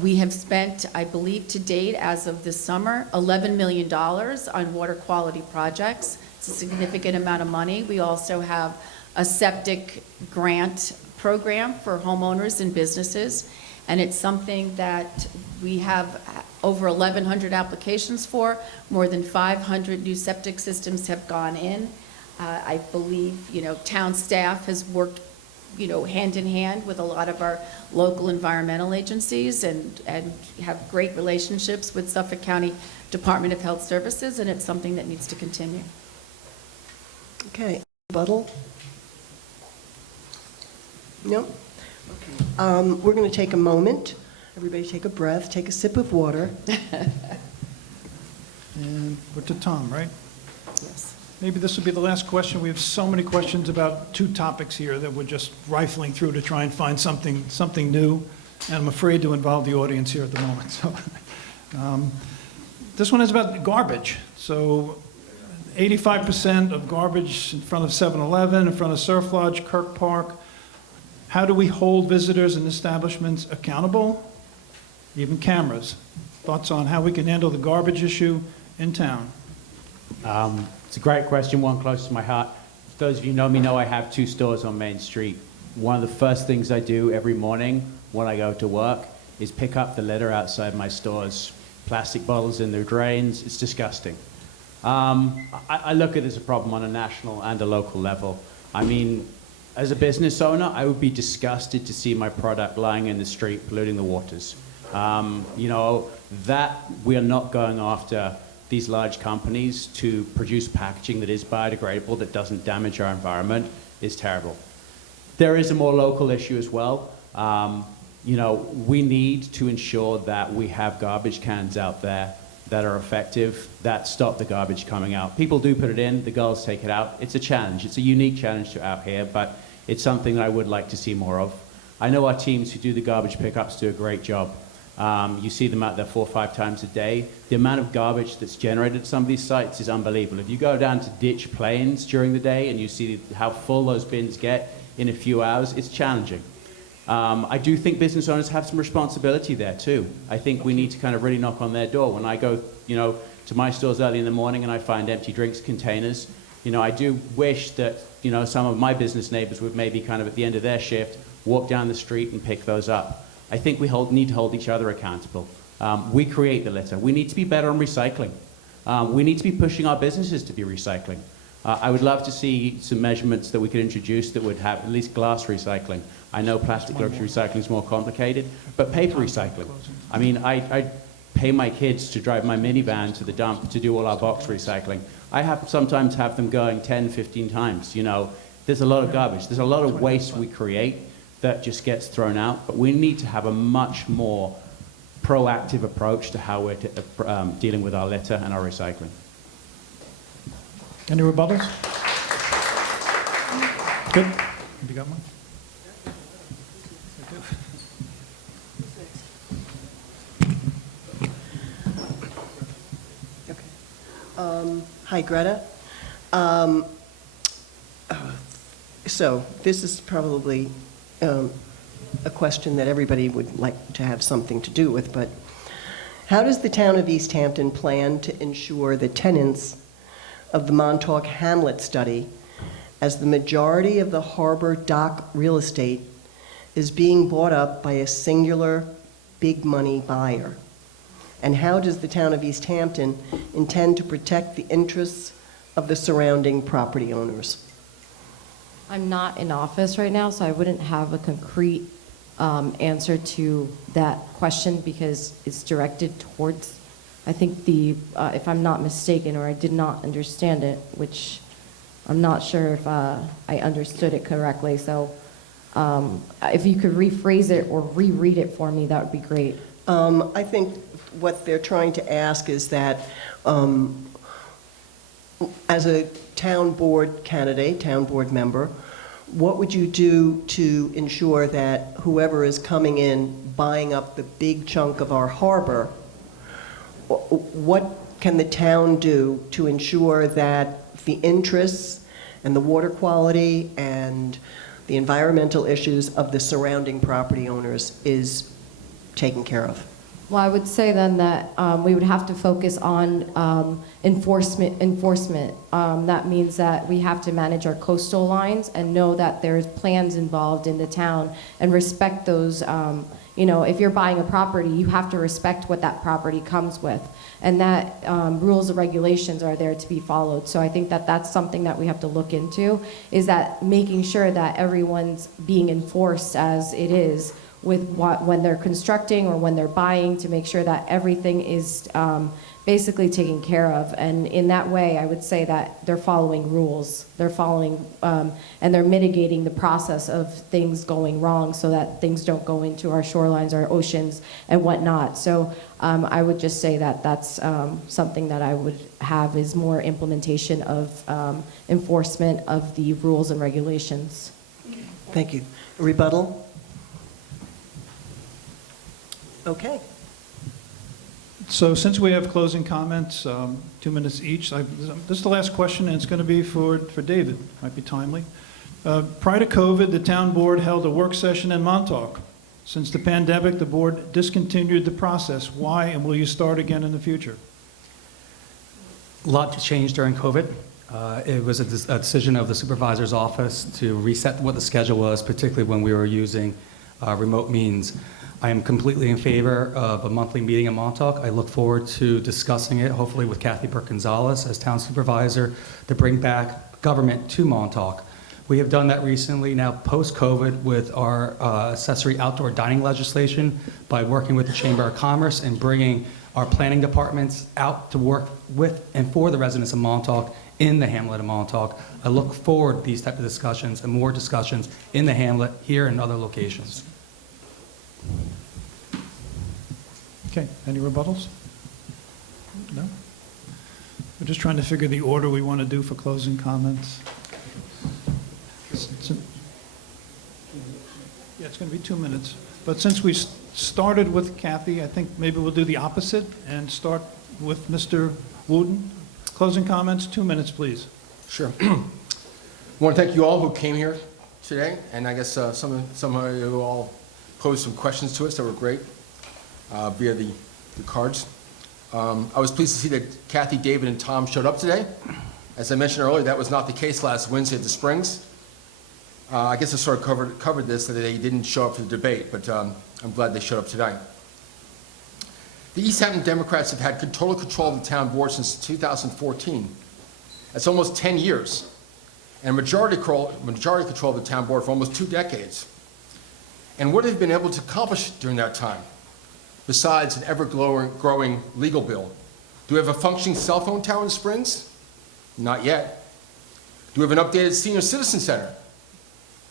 We have spent, I believe to date, as of this summer, $11 million on water quality projects. It's a significant amount of money. We also have a septic grant program for homeowners and businesses, and it's something that we have over 1,100 applications for. More than 500 new septic systems have gone in. I believe, town staff has worked, hand in hand with a lot of our local environmental agencies and have great relationships with Suffolk County Department of Health Services, and it's something that needs to continue. Okay, rebuttal? No? Okay. We're going to take a moment. Everybody take a breath, take a sip of water. And we're to Tom, right? Yes. Maybe this will be the last question. We have so many questions about two topics here that we're just rifling through to try and find something new, and I'm afraid to involve the audience here at the moment. So, this one is about garbage. So 85% of garbage in front of 7-Eleven, in front of Surf Lodge, Kirk Park. How do we hold visitors and establishments accountable? Even cameras. Thoughts on how we can handle the garbage issue in town? It's a great question, one close to my heart. Those of you who know me know I have 2 stores on Main Street. One of the first things I do every morning when I go to work is pick up the litter outside my stores. Plastic bottles in their drains, it's disgusting. I look at it as a problem on a national and a local level. I mean, as a business owner, I would be disgusted to see my product lying in the street polluting the waters. That we are not going after these large companies to produce packaging that is biodegradable, that doesn't damage our environment, is terrible. There is a more local issue as well. We need to ensure that we have garbage cans out there that are effective, that stop the garbage coming out. People do put it in, the girls take it out. It's a challenge. It's a unique challenge out here, but it's something that I would like to see more of. I know our teams who do the garbage pickups do a great job. You see them out there 4 or 5 times a day. The amount of garbage that's generated at some of these sites is unbelievable. If you go down to Ditch Plains during the day and you see how full those bins get in a few hours, it's challenging. I do think business owners have some responsibility there too. I think we need to kind of really knock on their door. When I go, to my stores early in the morning and I find empty drinks containers, I do wish that, some of my business neighbors would maybe kind of at the end of their shift walk down the street and pick those up. I think we need to hold each other accountable. We create the litter. We need to be better on recycling. We need to be pushing our businesses to be recycling. I would love to see some measurements that we could introduce that would have at least glass recycling. I know plastic recycling is more complicated, but paper recycling. I mean, I pay my kids to drive my minivan to the dump to do all our box recycling. I sometimes have them going 10, 15 times. There's a lot of garbage. There's a lot of waste we create that just gets thrown out. But we need to have a much more proactive approach to how we're dealing with our litter and our recycling. Any rebuttals? Good. Have you got one? Hi, Greta. So this is probably a question that everybody would like to have something to do with, but how does the town of East Hampton plan to ensure the tenants of the Montauk Hamlet study, as the majority of the harbor dock real estate is being bought up by a singular big money buyer? And how does the town of East Hampton intend to protect the interests of the surrounding property owners? I'm not in office right now, so I wouldn't have a concrete answer to that question because it's directed towards, I think if I'm not mistaken, or I did not understand it, which I'm not sure if I understood it correctly. So if you could rephrase it or reread it for me, that would be great. I think what they're trying to ask is that as a town board candidate, town board member, what would you do to ensure that whoever is coming in, buying up the big chunk of our harbor, what can the town do to ensure that the interests and the water quality and the environmental issues of the surrounding property owners is taken care of? Well, I would say then that we would have to focus on enforcement. That means that we have to manage our coastal lines and know that there's plans involved in the town and respect those. If you're buying a property, you have to respect what that property comes with. And that rules and regulations are there to be followed. So I think that that's something that we have to look into, is that making sure that everyone's being enforced as it is with when they're constructing or when they're buying, to make sure that everything is basically taken care of. And in that way, I would say that they're following rules. They're following, and they're mitigating the process of things going wrong so that things don't go into our shorelines, our oceans, and whatnot. So I would just say that that's something that I would have, is more implementation of enforcement of the rules and regulations. Thank you. Rebuttal? Okay. So since we have closing comments, 2 minutes each, this is the last question, and it's going to be for David. Might be timely. Prior to COVID, the town board held a work session in Montauk. Since the pandemic, the board discontinued the process. Why, and will you start again in the future? A lot changed during COVID. It was a decision of the supervisor's office to reset what the schedule was, particularly when we were using remote means. I am completely in favor of a monthly meeting in Montauk. I look forward to discussing it, hopefully with Kathy Burke-Gonzalez as town supervisor, to bring back government to Montauk. We have done that recently, now post-COVID, with our accessory outdoor dining legislation, by working with the Chamber of Commerce and bringing our planning departments out to work with and for the residents of Montauk in the hamlet of Montauk. I look forward to these type of discussions and more discussions in the hamlet, here and other locations. Okay, any rebuttals? No? We're just trying to figure the order we want to do for closing comments. Yeah, it's going to be 2 minutes. But since we started with Kathy, I think maybe we'll do the opposite and start with Mr. Wooten. Closing comments, 2 minutes, please. Sure. I want to thank you all who came here today, and I guess some of you all posed some questions to us that were great via the cards. I was pleased to see that Kathy, David, and Tom showed up today. As I mentioned earlier, that was not the case last Wednesday at the Springs. I guess I sort of covered this, that they didn't show up for the debate, but I'm glad they showed up today. The East Hampton Democrats have had total control of the town board since 2014. That's almost 10 years. And majority control of the town board for almost 2 decades. And what have they been able to accomplish during that time, besides an ever-growing legal bill? Do we have a functioning cell phone tower in Springs? Not yet. Do we have an updated senior citizen center?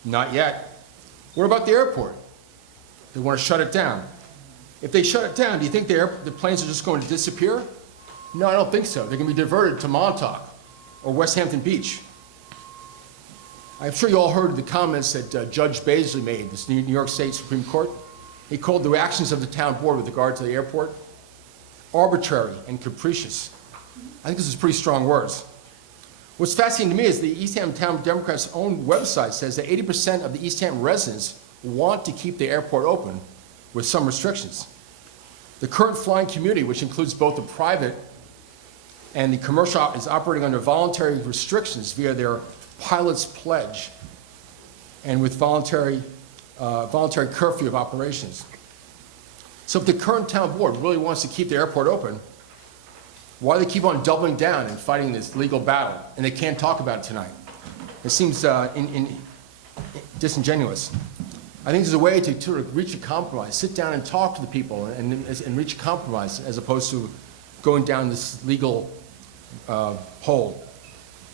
Not yet. What about the airport? They want to shut it down. If they shut it down, do you think the planes are just going to disappear? No, I don't think so. They're going to be diverted to Montauk or West Hampton Beach. I'm sure you all heard the comments that Judge Baisley made, this New York State Supreme Court. He called the actions of the town board with regard to the airport arbitrary and capricious. I think this is pretty strong words. What's fascinating to me is the East Hampton Town Democrats' own website says that 80% of the East Hampton residents want to keep the airport open with some restrictions. The current flying community, which includes both the private and the commercial, is operating under voluntary restrictions via their pilot's pledge and with voluntary curfew of operations. So if the current town board really wants to keep the airport open, why do they keep on doubling down and fighting this legal battle, and they can't talk about it tonight? It seems disingenuous. I think there's a way to sort of reach a compromise, sit down and talk to the people and reach a compromise as opposed to going down this legal hole.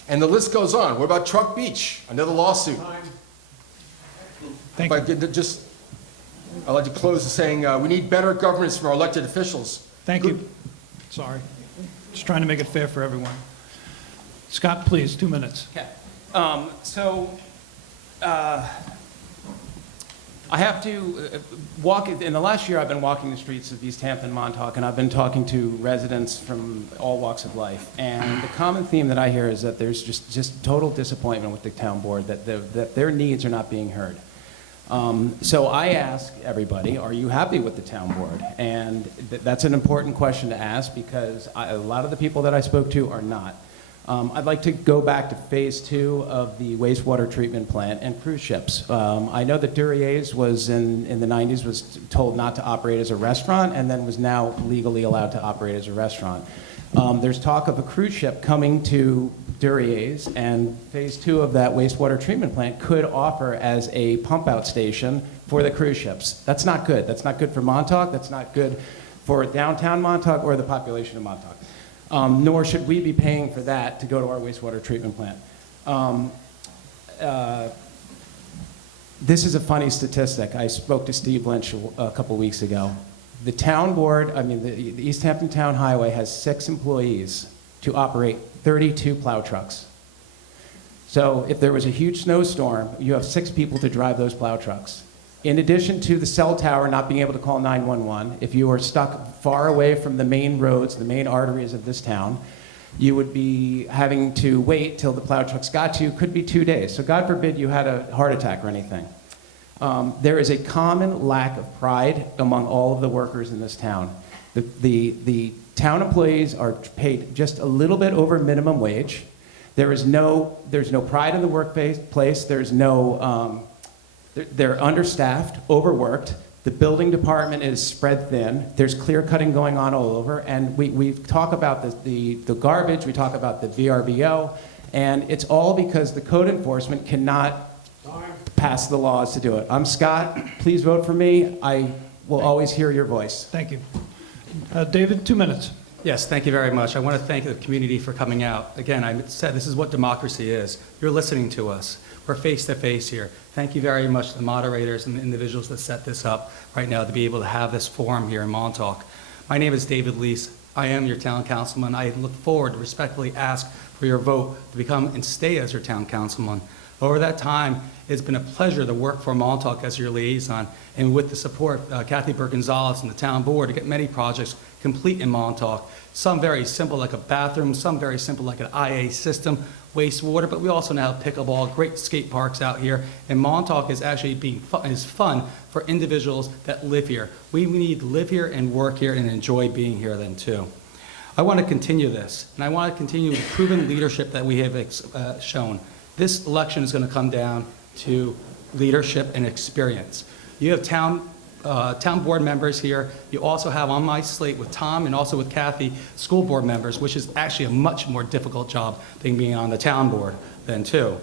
And the list goes on. What about Truck Beach? Another lawsuit. Thank you. I'd like to close with saying we need better governance from our elected officials. Thank you. Sorry. Just trying to make it fair for everyone. Scott, please, 2 minutes. Okay. I have to walk, in the last year I've been walking the streets of East Hampton, Montauk, and I've been talking to residents from all walks of life. And the common theme that I hear is that there's just total disappointment with the town board, that their needs are not being heard. So I ask everybody, are you happy with the town board? And that's an important question to ask because a lot of the people that I spoke to are not. I'd like to go back to phase 2 of the wastewater treatment plant and cruise ships. I know that Durier's was in the 90s was told not to operate as a restaurant and then was now legally allowed to operate as a restaurant. There's talk of a cruise ship coming to Durier's, and phase 2 of that wastewater treatment plant could offer as a pump out station for the cruise ships. That's not good. That's not good for Montauk. That's not good for downtown Montauk or the population of Montauk. Nor should we be paying for that to go to our wastewater treatment plant. This is a funny statistic. I spoke to Steve Lynch a couple weeks ago. The town board, the East Hampton Town Highway has 6 employees to operate 32 plow trucks. So if there was a huge snowstorm, you have 6 people to drive those plow trucks. In addition to the cell tower not being able to call 911, if you are stuck far away from the main roads, the main arteries of this town, you would be having to wait till the plow trucks got to you. Could be 2 days. So God forbid you had a heart attack or anything. There is a common lack of pride among all of the workers in this town. The town employees are paid just a little bit over minimum wage. There's no pride in the workplace. There's no, they're understaffed, overworked. The building department is spread thin. There's clear cutting going on all over. And we talk about the garbage, we talk about the VRBO, and it's all because the code enforcement cannot pass the laws to do it. I'm Scott. Please vote for me. I will always hear your voice. Thank you. David, 2 minutes. Yes, thank you very much. I want to thank the community for coming out. Again, I said this is what democracy is. You're listening to us. We're face to face here. Thank you very much to the moderators and the individuals that set this up right now to be able to have this forum here in Montauk. My name is David Leese. I am your town councilman. I look forward to respectfully ask for your vote to become and stay as your town councilman. Over that time, it's been a pleasure to work for Montauk as your liaison, and with the support of Kathy Burke-Gonzalez and the town board to get many projects complete in Montauk. Some very simple like a bathroom, some very simple like an IA system, wastewater, but we also now have pickleball, great skate parks out here, and Montauk is actually is fun for individuals that live here. We need to live here and work here and enjoy being here then too. I want to continue this, and I want to continue the proven leadership that we have shown. This election is going to come down to leadership and experience. You have town board members here. You also have on my slate with Tom and also with Kathy, school board members, which is actually a much more difficult job than being on the town board then too.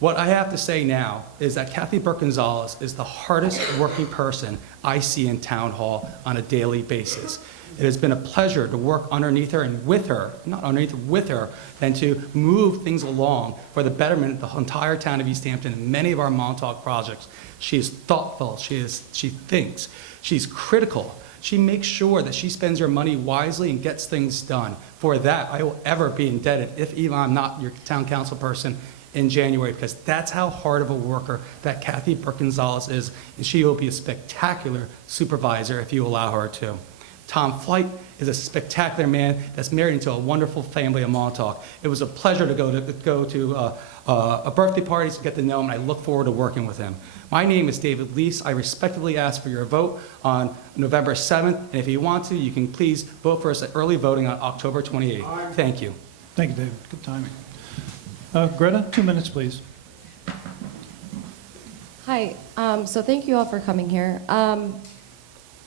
What I have to say now is that Kathy Burke-Gonzalez is the hardest working person I see in town hall on a daily basis. It has been a pleasure to work underneath her and with her, not underneath her, with her, and to move things along for the betterment of the entire town of East Hampton and many of our Montauk projects. She is thoughtful, she thinks, she's critical. She makes sure that she spends her money wisely and gets things done. For that, I will ever be indebted, if even I'm not your town council person in January, because that's how hard of a worker that Kathy Burke-Gonzalez is, and she will be a spectacular supervisor if you allow her to. Tom Flight is a spectacular man that's married into a wonderful family of Montauk. It was a pleasure to go to a birthday party to get to know him, and I look forward to working with him. My name is David Leese. I respectfully ask for your vote on November 7th, and if you want to, you can please vote for us at early voting on October 28th. Thank you. Thank you, David. Good timing. Greta, 2 minutes, please. Hi, so thank you all for coming here.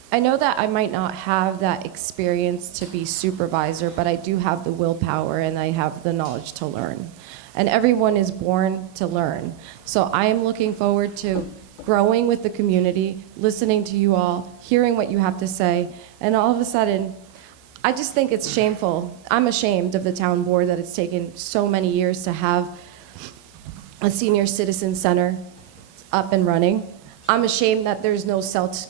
I know that I might not have that experience to be supervisor, but I do have the willpower and I have the knowledge to learn. And everyone is born to learn. So I am looking forward to growing with the community, listening to you all, hearing what you have to say, and all of a sudden, I just think it's shameful. I'm ashamed of the town board that it's taken so many years to have a senior citizen center up and running. I'm ashamed that there's no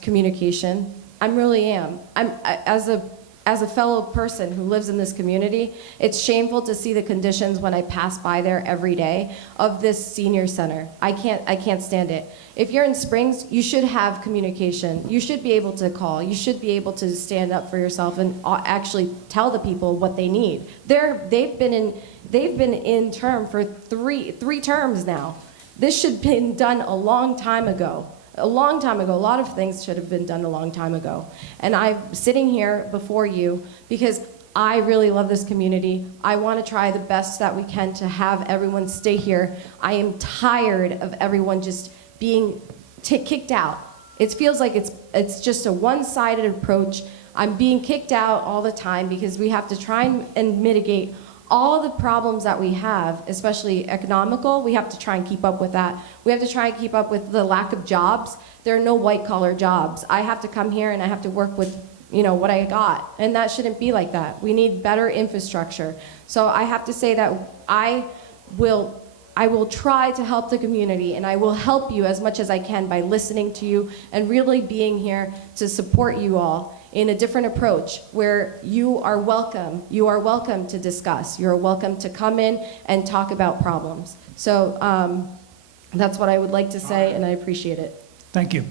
communication. I really am. As a fellow person who lives in this community, it's shameful to see the conditions when I pass by there every day of this senior center. I can't stand it. If you're in Springs, you should have communication. You should be able to call. You should be able to stand up for yourself and actually tell the people what they need. They've been in term for three terms now. This should have been done a long time ago. A long time ago. A lot of things should have been done a long time ago. And I'm sitting here before you because I really love this community. I want to try the best that we can to have everyone stay here. I am tired of everyone just being kicked out. It feels like it's just a one-sided approach. I'm being kicked out all the time because we have to try and mitigate all the problems that we have, especially economical. We have to try and keep up with that. We have to try and keep up with the lack of jobs. There are no white-collar jobs. I have to come here and I have to work with, what I got, and that shouldn't be like that. We need better infrastructure. So I have to say that I will try to help the community, and I will help you as much as I can by listening to you and really being here to support you all in a different approach where you are welcome. You are welcome to discuss. You're welcome to come in and talk about problems. So that's what I would like to say, and I appreciate it. Thank you.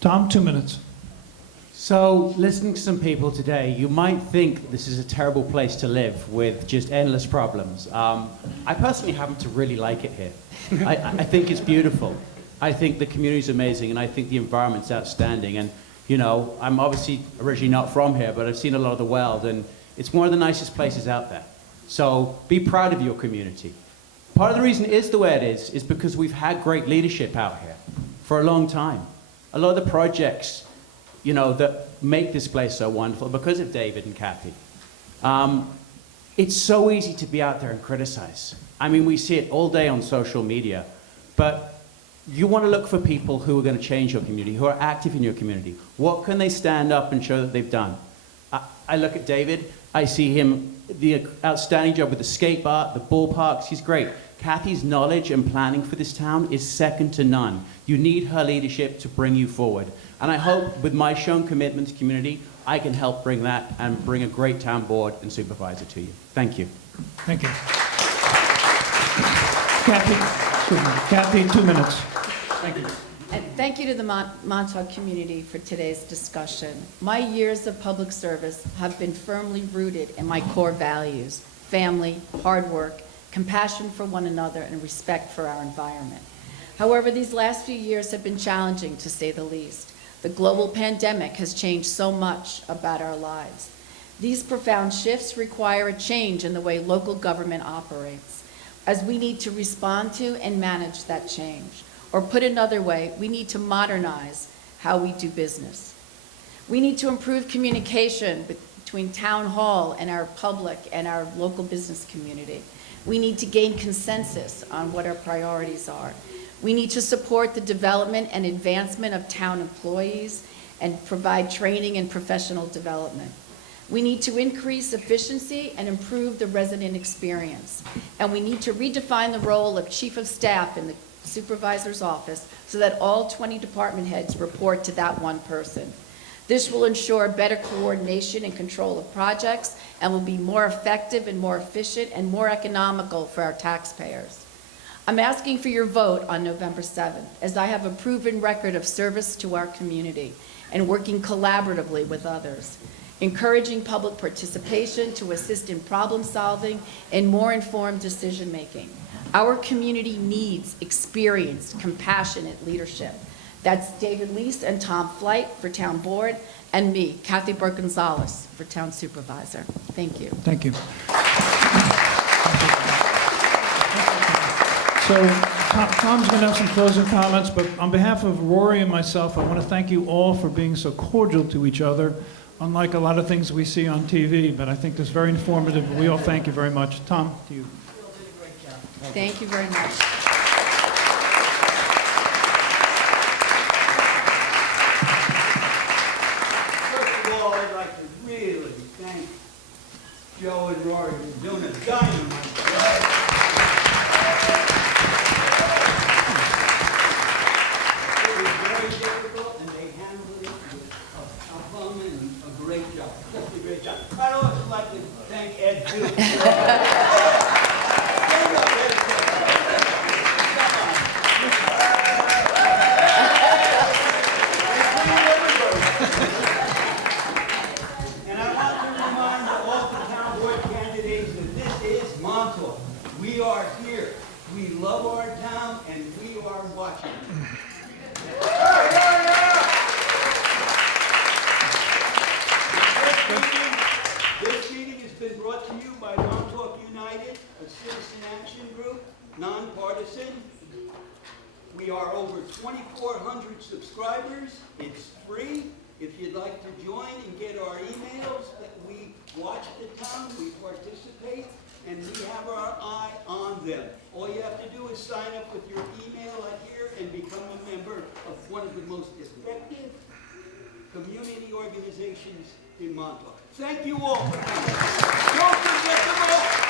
Tom, 2 minutes. So, listening to some people today, you might think this is a terrible place to live with just endless problems. I personally happen to really like it here. I think it's beautiful. I think the community's amazing, and I think the environment's outstanding. And, I'm obviously originally not from here, but I've seen a lot of the world, and it's one of the nicest places out there. So, be proud of your community. Part of the reason it is the way it is because we've had great leadership out here for a long time. A lot of the projects that make this place so wonderful because of David and Kathy. It's so easy to be out there and criticize. I mean, we see it all day on social media, but you want to look for people who are going to change your community, who are active in your community. What can they stand up and show that they've done? I look at David, I see him, the outstanding job with the skate park, the ballparks, he's great. Kathy's knowledge and planning for this town is second to none. You need her leadership to bring you forward. And I hope with my shown commitment to community, I can help bring that and bring a great town board and supervisor to you. Thank you. Thank you. Kathy, 2 minutes. Thank you. And thank you to the Montauk community for today's discussion. My years of public service have been firmly rooted in my core values: family, hard work, compassion for one another, and respect for our environment. However, these last few years have been challenging, to say the least. The global pandemic has changed so much about our lives. These profound shifts require a change in the way local government operates, as we need to respond to and manage that change. Or put another way, we need to modernize how we do business. We need to improve communication between town hall and our public and our local business community. We need to gain consensus on what our priorities are. We need to support the development and advancement of town employees and provide training and professional development. We need to increase efficiency and improve the resident experience. And we need to redefine the role of chief of staff in the supervisor's office so that all 20 department heads report to that one person. This will ensure better coordination and control of projects and will be more effective and more efficient and more economical for our taxpayers. I'm asking for your vote on November 7th, as I have a proven record of service to our community and working collaboratively with others, encouraging public participation to assist in problem solving and more informed decision making. Our community needs experienced, compassionate leadership. That's David Lease and Tom Flight for Town Board, and me, Kathy Burke-Gonzalez, for Town Supervisor. Thank you. Thank you. So Tom's going to have some closing comments, but on behalf of Rory and myself, I want to thank you all for being so cordial to each other, unlike a lot of things we see on TV, but I think this is very informative. We all thank you very much. Tom, to you. Thank you very much. First of all, I'd like to really thank Joe and Rory for doing a dynamite job. It was very difficult, and they handled it with a plum and a great job. Just a great job. I'd also like to thank Ed, too. And I want to remind all the town board candidates that this is Montauk. We are here. We love our town, and we are watching. This meeting has been brought to you by Montauk United, a citizen action group, nonpartisan. We are over 2,400 subscribers. It's free. If you'd like to join and get our emails, that we watch the town, we participate, and we have our eye on them. All you have to do is sign up with your email out here and become a member of one of the most effective community organizations in Montauk. Thank you all for coming. Don't forget to vote.